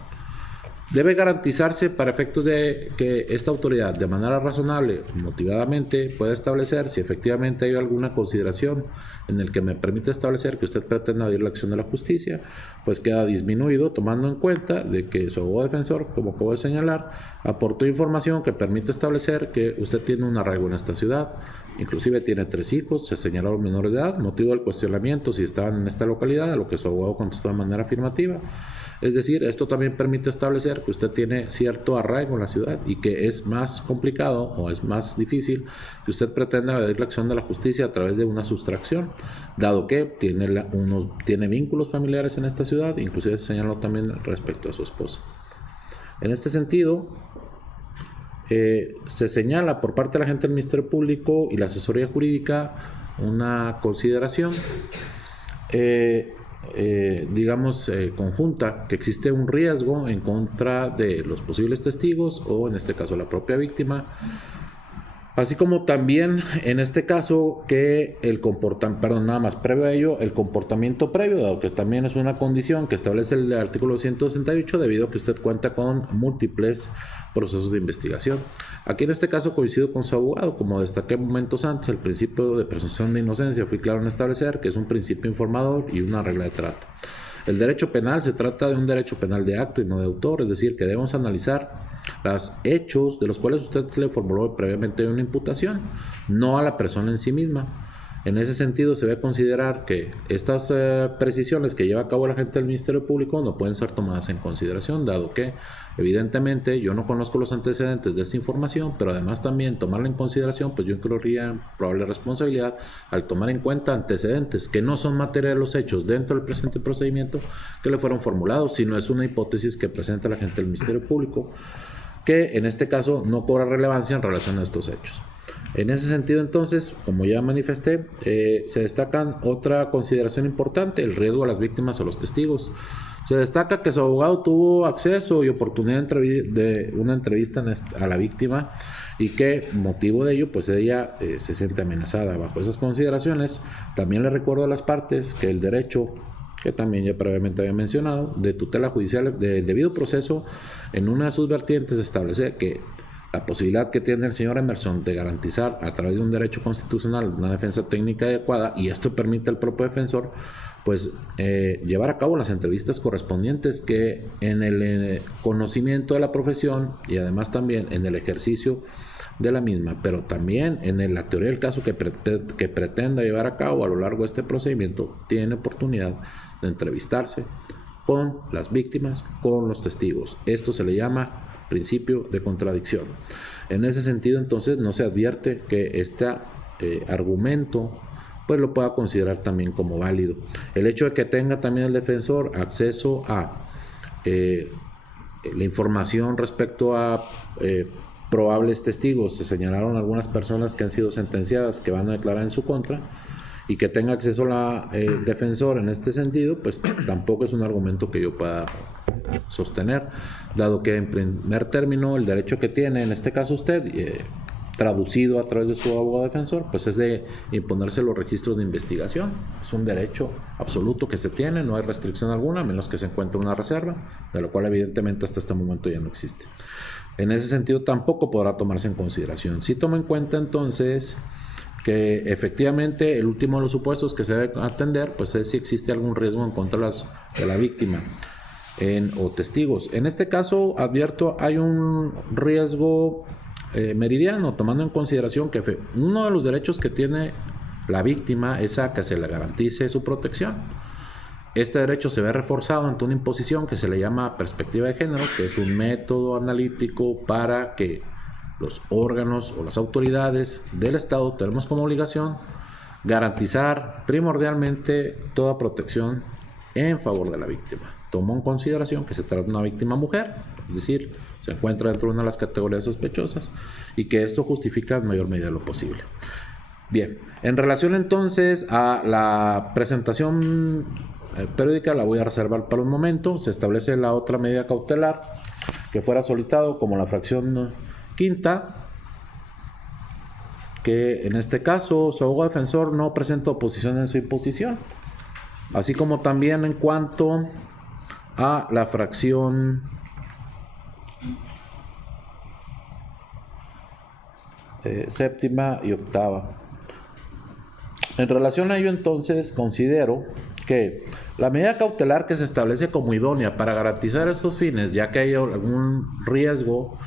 Debe garantizarse para efectos de que esta autoridad, de manera razonable, motivadamente, pueda establecer si efectivamente hay alguna consideración en el que me permite establecer que usted pretende evadir la acción de la justicia, pues queda disminuido tomando en cuenta de que su abogado defensor, como acabo de señalar, aportó información que permite establecer que usted tiene un arraigo en esta ciudad, inclusive tiene 3 hijos, se señalaron menores de edad, motivo del cuestionamiento si estaban en esta localidad, a lo que su abogado contestó de manera afirmativa. Es decir, esto también permite establecer que usted tiene cierto arraigo en la ciudad y que es más complicado o es más difícil que usted pretenda evadir la acción de la justicia a través de una sustracción, dado que tiene vínculos familiares en esta ciudad, inclusive se señaló también respecto a su esposa. En este sentido, se señala por parte de la gente del Ministerio Público y la asesoría jurídica una consideración conjunta, que existe un riesgo en contra de los posibles testigos o en este caso la propia víctima, así como también en este caso que el previo a ello, el comportamiento previo, dado que también es una condición que establece el artículo 168, debido a que usted cuenta con múltiples procesos de investigación. Aquí en este caso coincido con su abogado, como destaqué momentos antes, el principio de presunción de inocencia fui claro en establecer que es un principio informador y una regla de trato. El derecho penal se trata de un derecho penal de acto y no de autor, es decir, que debemos analizar los hechos de los cuales usted le formuló previamente una imputación, no a la persona en sí misma. En ese sentido, se debe considerar que estas precisiones que lleva a cabo la gente del Ministerio Público no pueden ser tomadas en consideración, dado que, evidentemente, yo no conozco los antecedentes de esta información, pero además también tomarla en consideración, pues yo incurriría en probable responsabilidad al tomar en cuenta antecedentes que no son materia de los hechos dentro del presente procedimiento que le fueron formulados, sino es una hipótesis que presenta la gente del Ministerio Público, que en este caso no cobra relevancia en relación a estos hechos. En ese sentido, entonces, como ya manifesté, se destacan otra consideración importante, el riesgo a las víctimas o a los testigos. Se destaca que su abogado tuvo acceso y oportunidad de una entrevista a la víctima y que, motivo de ello, pues ella se siente amenazada. Bajo esas consideraciones, también le recuerdo a las partes que el derecho, que también ya previamente había mencionado, de tutela judicial del debido proceso, en una de sus vertientes establece que la posibilidad que tiene el señor Emerson de garantizar a través de un derecho constitucional una defensa técnica adecuada, y esto permite al propio defensor pues llevar a cabo las entrevistas correspondientes, que en el conocimiento de la profesión y además también en el ejercicio de la misma, pero también en la teoría del caso que pretenda llevar a cabo a lo largo de este procedimiento, tiene oportunidad de entrevistarse con las víctimas, con los testigos. Esto se le llama principio de contradicción. En ese sentido, entonces, no se advierte que este argumento pues lo pueda considerar también como válido. El hecho de que tenga también el defensor acceso a la información respecto a probables testigos, se señalaron algunas personas que han sido sentenciadas que van a declarar en su contra, y que tenga acceso a defensor en este sentido, pues tampoco es un argumento que yo pueda sostener, dado que en primer término el derecho que tiene en este caso usted, traducido a través de su abogado defensor, pues es de imponerse los registros de investigación. Es un derecho absoluto que se tiene, no hay restricción alguna, a menos que se encuentre una reserva, de lo cual evidentemente hasta este momento ya no existe. En ese sentido tampoco podrá tomarse en consideración. Si toma en cuenta entonces que efectivamente el último de los supuestos que se debe atender pues es si existe algún riesgo en contra de la víctima o testigos. En este caso, advierto, hay un riesgo meridiano, tomando en consideración que uno de los derechos que tiene la víctima es a que se le garantice su protección. Este derecho se ve reforzado ante una imposición que se le llama perspectiva de género, que es un método analítico para que los órganos o las autoridades del Estado tenemos como obligación garantizar primordialmente toda protección en favor de la víctima. Tomo en consideración que se trata de una víctima mujer, es decir, se encuentra dentro de una de las categorías sospechosas, y que esto justifica en mayor medida lo posible. Bien, en relación entonces a la presentación periódica, la voy a reservar para un momento. Se establece la otra medida cautelar que fuera solicitado como la fracción quinta, que en este caso su abogado defensor no presenta oposición en su imposición, así como también en cuanto a la fracción séptima y octava. En relación a ello, entonces, considero que la medida cautelar que se establece como idónea para garantizar estos fines, ya que hay algún riesgo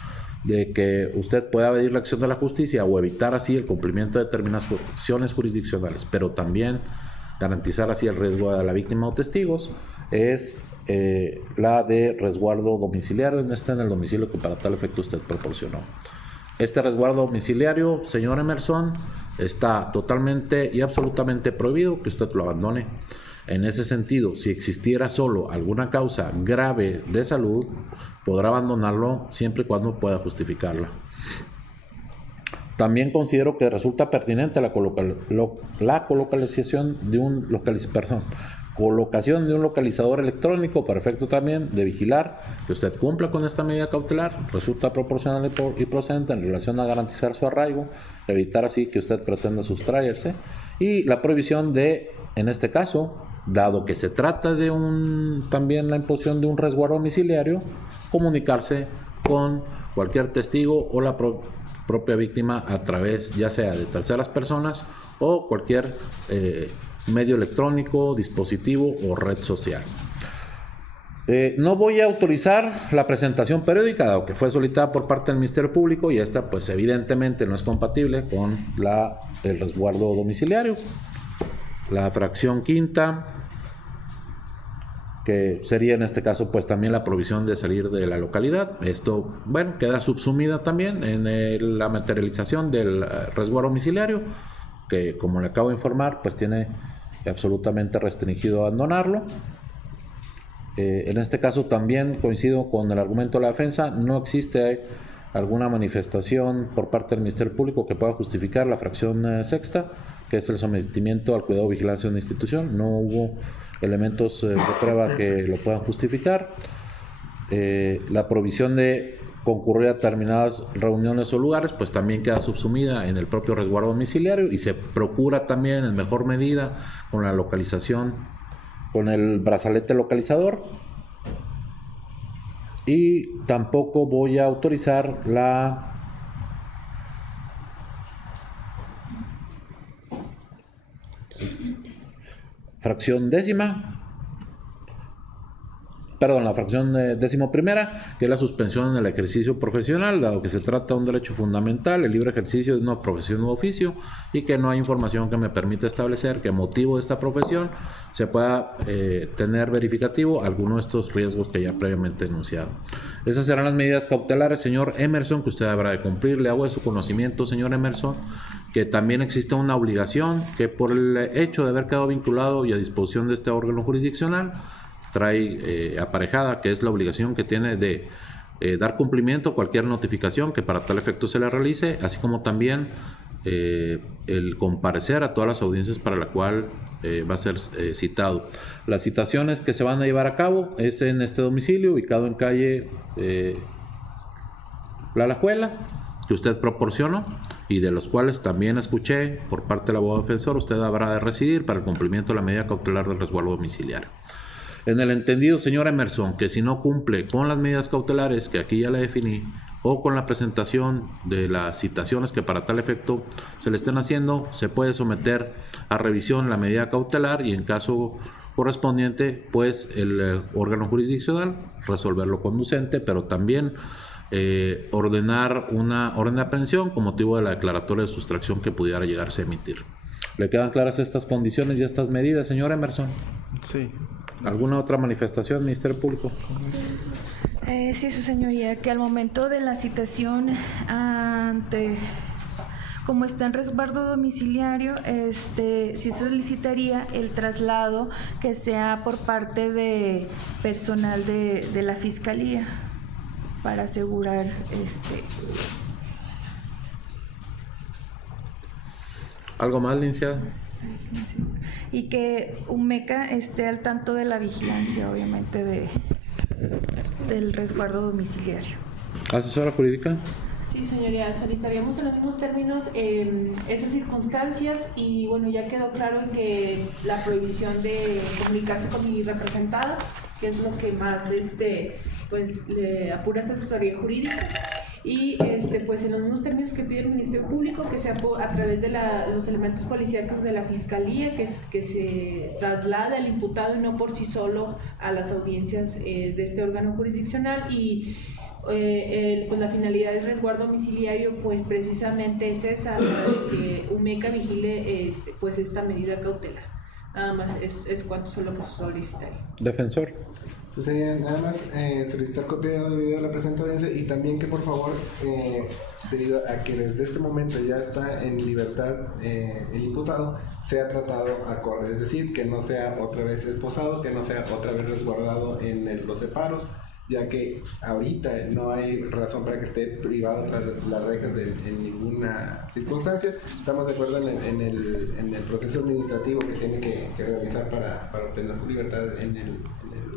de que usted pueda pedir la acción de la justicia o evitar así el cumplimiento de determinaciones jurisdiccionales, pero también garantizar así el riesgo de la víctima o testigos, es la de resguardo domiciliario, en el domicilio que para tal efecto usted proporcionó. Este resguardo domiciliario, señor Emerson, está totalmente y absolutamente prohibido que usted lo abandone. En ese sentido, si existiera solo alguna causa grave de salud, podrá abandonarlo siempre y cuando pueda justificarla. También considero que resulta pertinente la colocación de un localizador electrónico para efecto también de vigilar que usted cumpla con esta medida cautelar. Resulta proporcional y procedente en relación a garantizar su arraigo, evitar así que usted pretenda sustraerse, y la prohibición de, en este caso, dado que se trata de también la imposición de un resguardo domiciliario, comunicarse con cualquier testigo o la propia víctima a través ya sea de terceras personas o cualquier medio electrónico, dispositivo o red social. No voy a autorizar la presentación periódica, dado que fue solicitada por parte del Ministerio Público y esta pues evidentemente no es compatible con el resguardo domiciliario. La fracción quinta, que sería en este caso pues también la prohibición de salir de la localidad. Esto, bueno, queda subsumida también en la materialización del resguardo domiciliario, que como le acabo de informar, pues tiene absolutamente restringido abandonarlo. En este caso también coincido con el argumento de la defensa, no existe alguna manifestación por parte del Ministerio Público que pueda justificar la fracción sexta, que es el sometimiento al cuidado o vigilancia de una institución. No hubo elementos de prueba que lo puedan justificar. La provisión de concurrir a determinadas reuniones o lugares pues también queda subsumida en el propio resguardo domiciliario y se procura también en mejor medida con la localización, con el brazalete localizador. Y tampoco voy a autorizar la fracción décimo primera, que es la suspensión en el ejercicio profesional, dado que se trata de un derecho fundamental, el libre ejercicio de una profesión u oficio, y que no hay información que me permita establecer que a motivo de esta profesión se pueda tener verificativo alguno de estos riesgos que ya previamente he enunciado. Esas serán las medidas cautelares, señor Emerson, que usted habrá de cumplir. Le hago de su conocimiento, señor Emerson, que también existe una obligación que por el hecho de haber quedado vinculado y a disposición de este órgano jurisdiccional trae aparejada, que es la obligación que tiene de dar cumplimiento a cualquier notificación que para tal efecto se le realice, así como también el comparecer a todas las audiencias para la cual va a ser citado. Las citaciones que se van a llevar a cabo es en este domicilio ubicado en calle La Alajuela, que usted proporcionó y de los cuales también escuché por parte del abogado defensor usted habrá de residir para el cumplimiento de la medida cautelar del resguardo domiciliario. En el entendido, señor Emerson, que si no cumple con las medidas cautelares que aquí ya le definí o con la presentación de las citaciones que para tal efecto se le estén haciendo, se puede someter a revisión la medida cautelar y en caso correspondiente, pues el órgano jurisdiccional resolverlo conducente, pero también ordenar una orden de aprehensión con motivo de la declaratoria de sustracción que pudiera llegarse a emitir. ¿Le quedan claras estas condiciones y estas medidas, señor Emerson? Sí. ¿Alguna otra manifestación, Ministerio Público? Sí, su señoría, que al momento de la citación como está en resguardo domiciliario, sí solicitaría el traslado que sea por parte de personal de la Fiscalía para asegurar ¿Algo más, licenciada? y que UMECA esté al tanto de la vigilancia, obviamente, del resguardo domiciliario. ¿Asesora jurídica? Sí, señoría, solicitaríamos en los mismos términos esas circunstancias y bueno, ya quedó claro en que la prohibición de comunicarse con mi representada, que es lo que más pues le apura esta asesoría jurídica. Y pues en los mismos términos que pide el Ministerio Público, que sea a través de los elementos policíacos de la Fiscalía, que se traslade al imputado y no por sí solo a las audiencias de este órgano jurisdiccional. Y pues la finalidad del resguardo domiciliario pues precisamente es esa, de que UMECA vigile pues esta medida cautelar. Nada más es cuanto solo que se solicitaría. Defensor. Sería nada más solicitar copia de video de la presente audiencia y también que por favor, debido a que desde este momento ya está en libertad el imputado, sea tratado acorde, es decir, que no sea otra vez esposado, que no sea otra vez resguardado en los separos, ya que ahorita no hay razón para que esté privado tras las rejas en ninguna circunstancia. Estamos de acuerdo en el proceso administrativo que tiene que realizar para obtener su libertad en el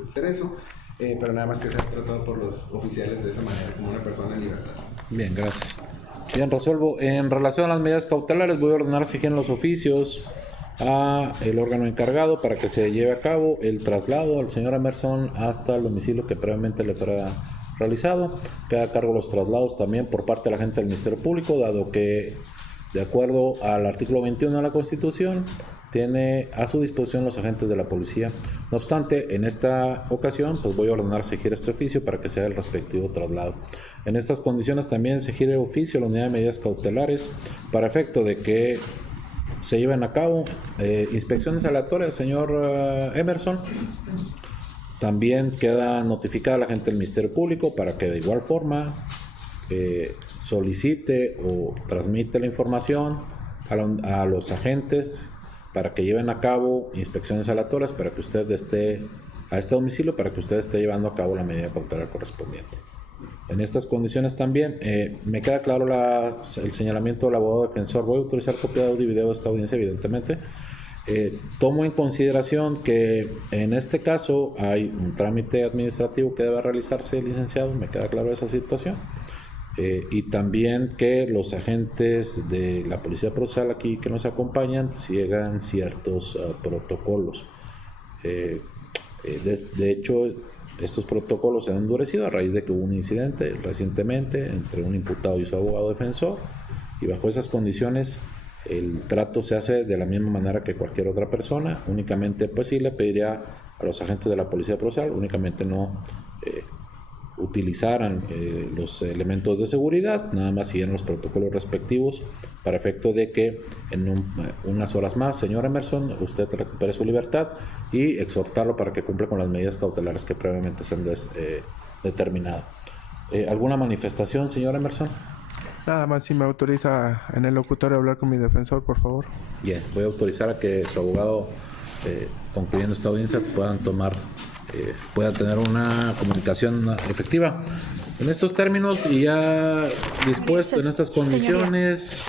Cerezo, pero nada más que sea tratado por los oficiales de esa manera, como una persona en libertad. Bien, gracias. Bien, resuelvo. En relación a las medidas cautelares, voy a ordenar siguen los oficios a el órgano encargado para que se lleve a cabo el traslado al señor Emerson hasta el domicilio que previamente le fuera realizado. Queda a cargo los traslados también por parte de la gente del Ministerio Público, dado que, de acuerdo al artículo 21 de la Constitución, tiene a su disposición los agentes de la policía. No obstante, en esta ocasión, pues voy a ordenar seguir este oficio para que sea el respectivo traslado. En estas condiciones también se gire oficio a la unidad de medidas cautelares para efecto de que se lleven a cabo inspecciones aleatorias, señor Emerson. También queda notificada a la gente del Ministerio Público para que de igual forma solicite o transmite la información a los agentes para que lleven a cabo inspecciones aleatorias para que usted esté a este domicilio, para que usted esté llevando a cabo la medida cautelar correspondiente. En estas condiciones también me queda claro el señalamiento del abogado defensor. Voy a autorizar copia de audio y video de esta audiencia, evidentemente. Tomo en consideración que en este caso hay un trámite administrativo que debe realizarse, licenciado, me queda claro esa situación. Y también que los agentes de la Policía Procesal aquí que nos acompañan sigan ciertos protocolos. De hecho, estos protocolos se han endurecido a raíz de que hubo un incidente recientemente entre un imputado y su abogado defensor, y bajo esas condiciones el trato se hace de la misma manera que cualquier otra persona. Únicamente, pues sí, le pediría a los agentes de la Policía Procesal únicamente no utilizaran los elementos de seguridad, nada más siguen los protocolos respectivos para efecto de que en unas horas más, señor Emerson, usted recupere su libertad, y exhortarlo para que cumpla con las medidas cautelares que previamente se han determinado. ¿Alguna manifestación, señor Emerson? Nada más, si me autoriza en el locutorio a hablar con mi defensor, por favor. Bien, voy a autorizar a que su abogado, concluyendo esta audiencia, pueda tener una comunicación efectiva. En estos términos y ya dispuesto en estas condiciones,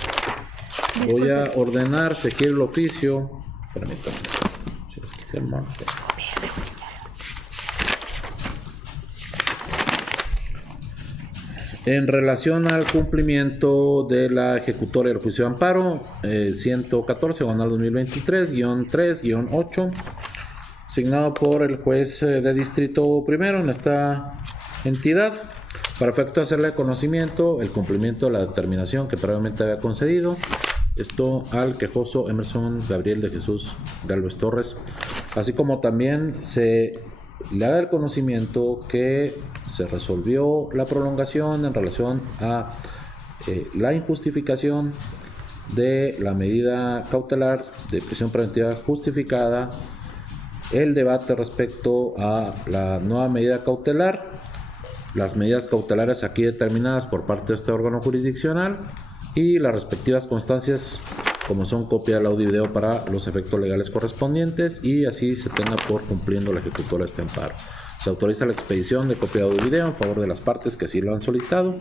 voy a ordenar seguir el oficio. Permítame. En relación al cumplimiento de la ejecutoria del juicio de amparo 114, /2023, -3, -8, asignado por el juez de distrito primero en esta entidad, para efecto de hacerle conocimiento el cumplimiento de la determinación que previamente había concedido, esto al quejoso Emerson Gabriel de Jesús Gálvez Torres, así como también se le haga el conocimiento que se resolvió la prolongación en relación a la injustificación de la medida cautelar de prisión preventiva justificada, el debate respecto a la nueva medida cautelar, las medidas cautelares aquí determinadas por parte de este órgano jurisdiccional y las respectivas constancias, como son copia del audio y video para los efectos legales correspondientes, y así se tenga por cumpliendo la ejecutoria de este amparo. Se autoriza la expedición de copia de audio y video en favor de las partes que así lo han solicitado.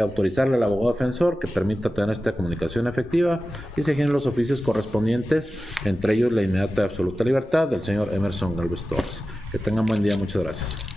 Autorizarle al abogado defensor que permita tener esta comunicación efectiva, y se giren los oficios correspondientes, entre ellos la inmediata y absoluta libertad del señor Emerson Gálvez Torres. Que tengan buen día, muchas gracias.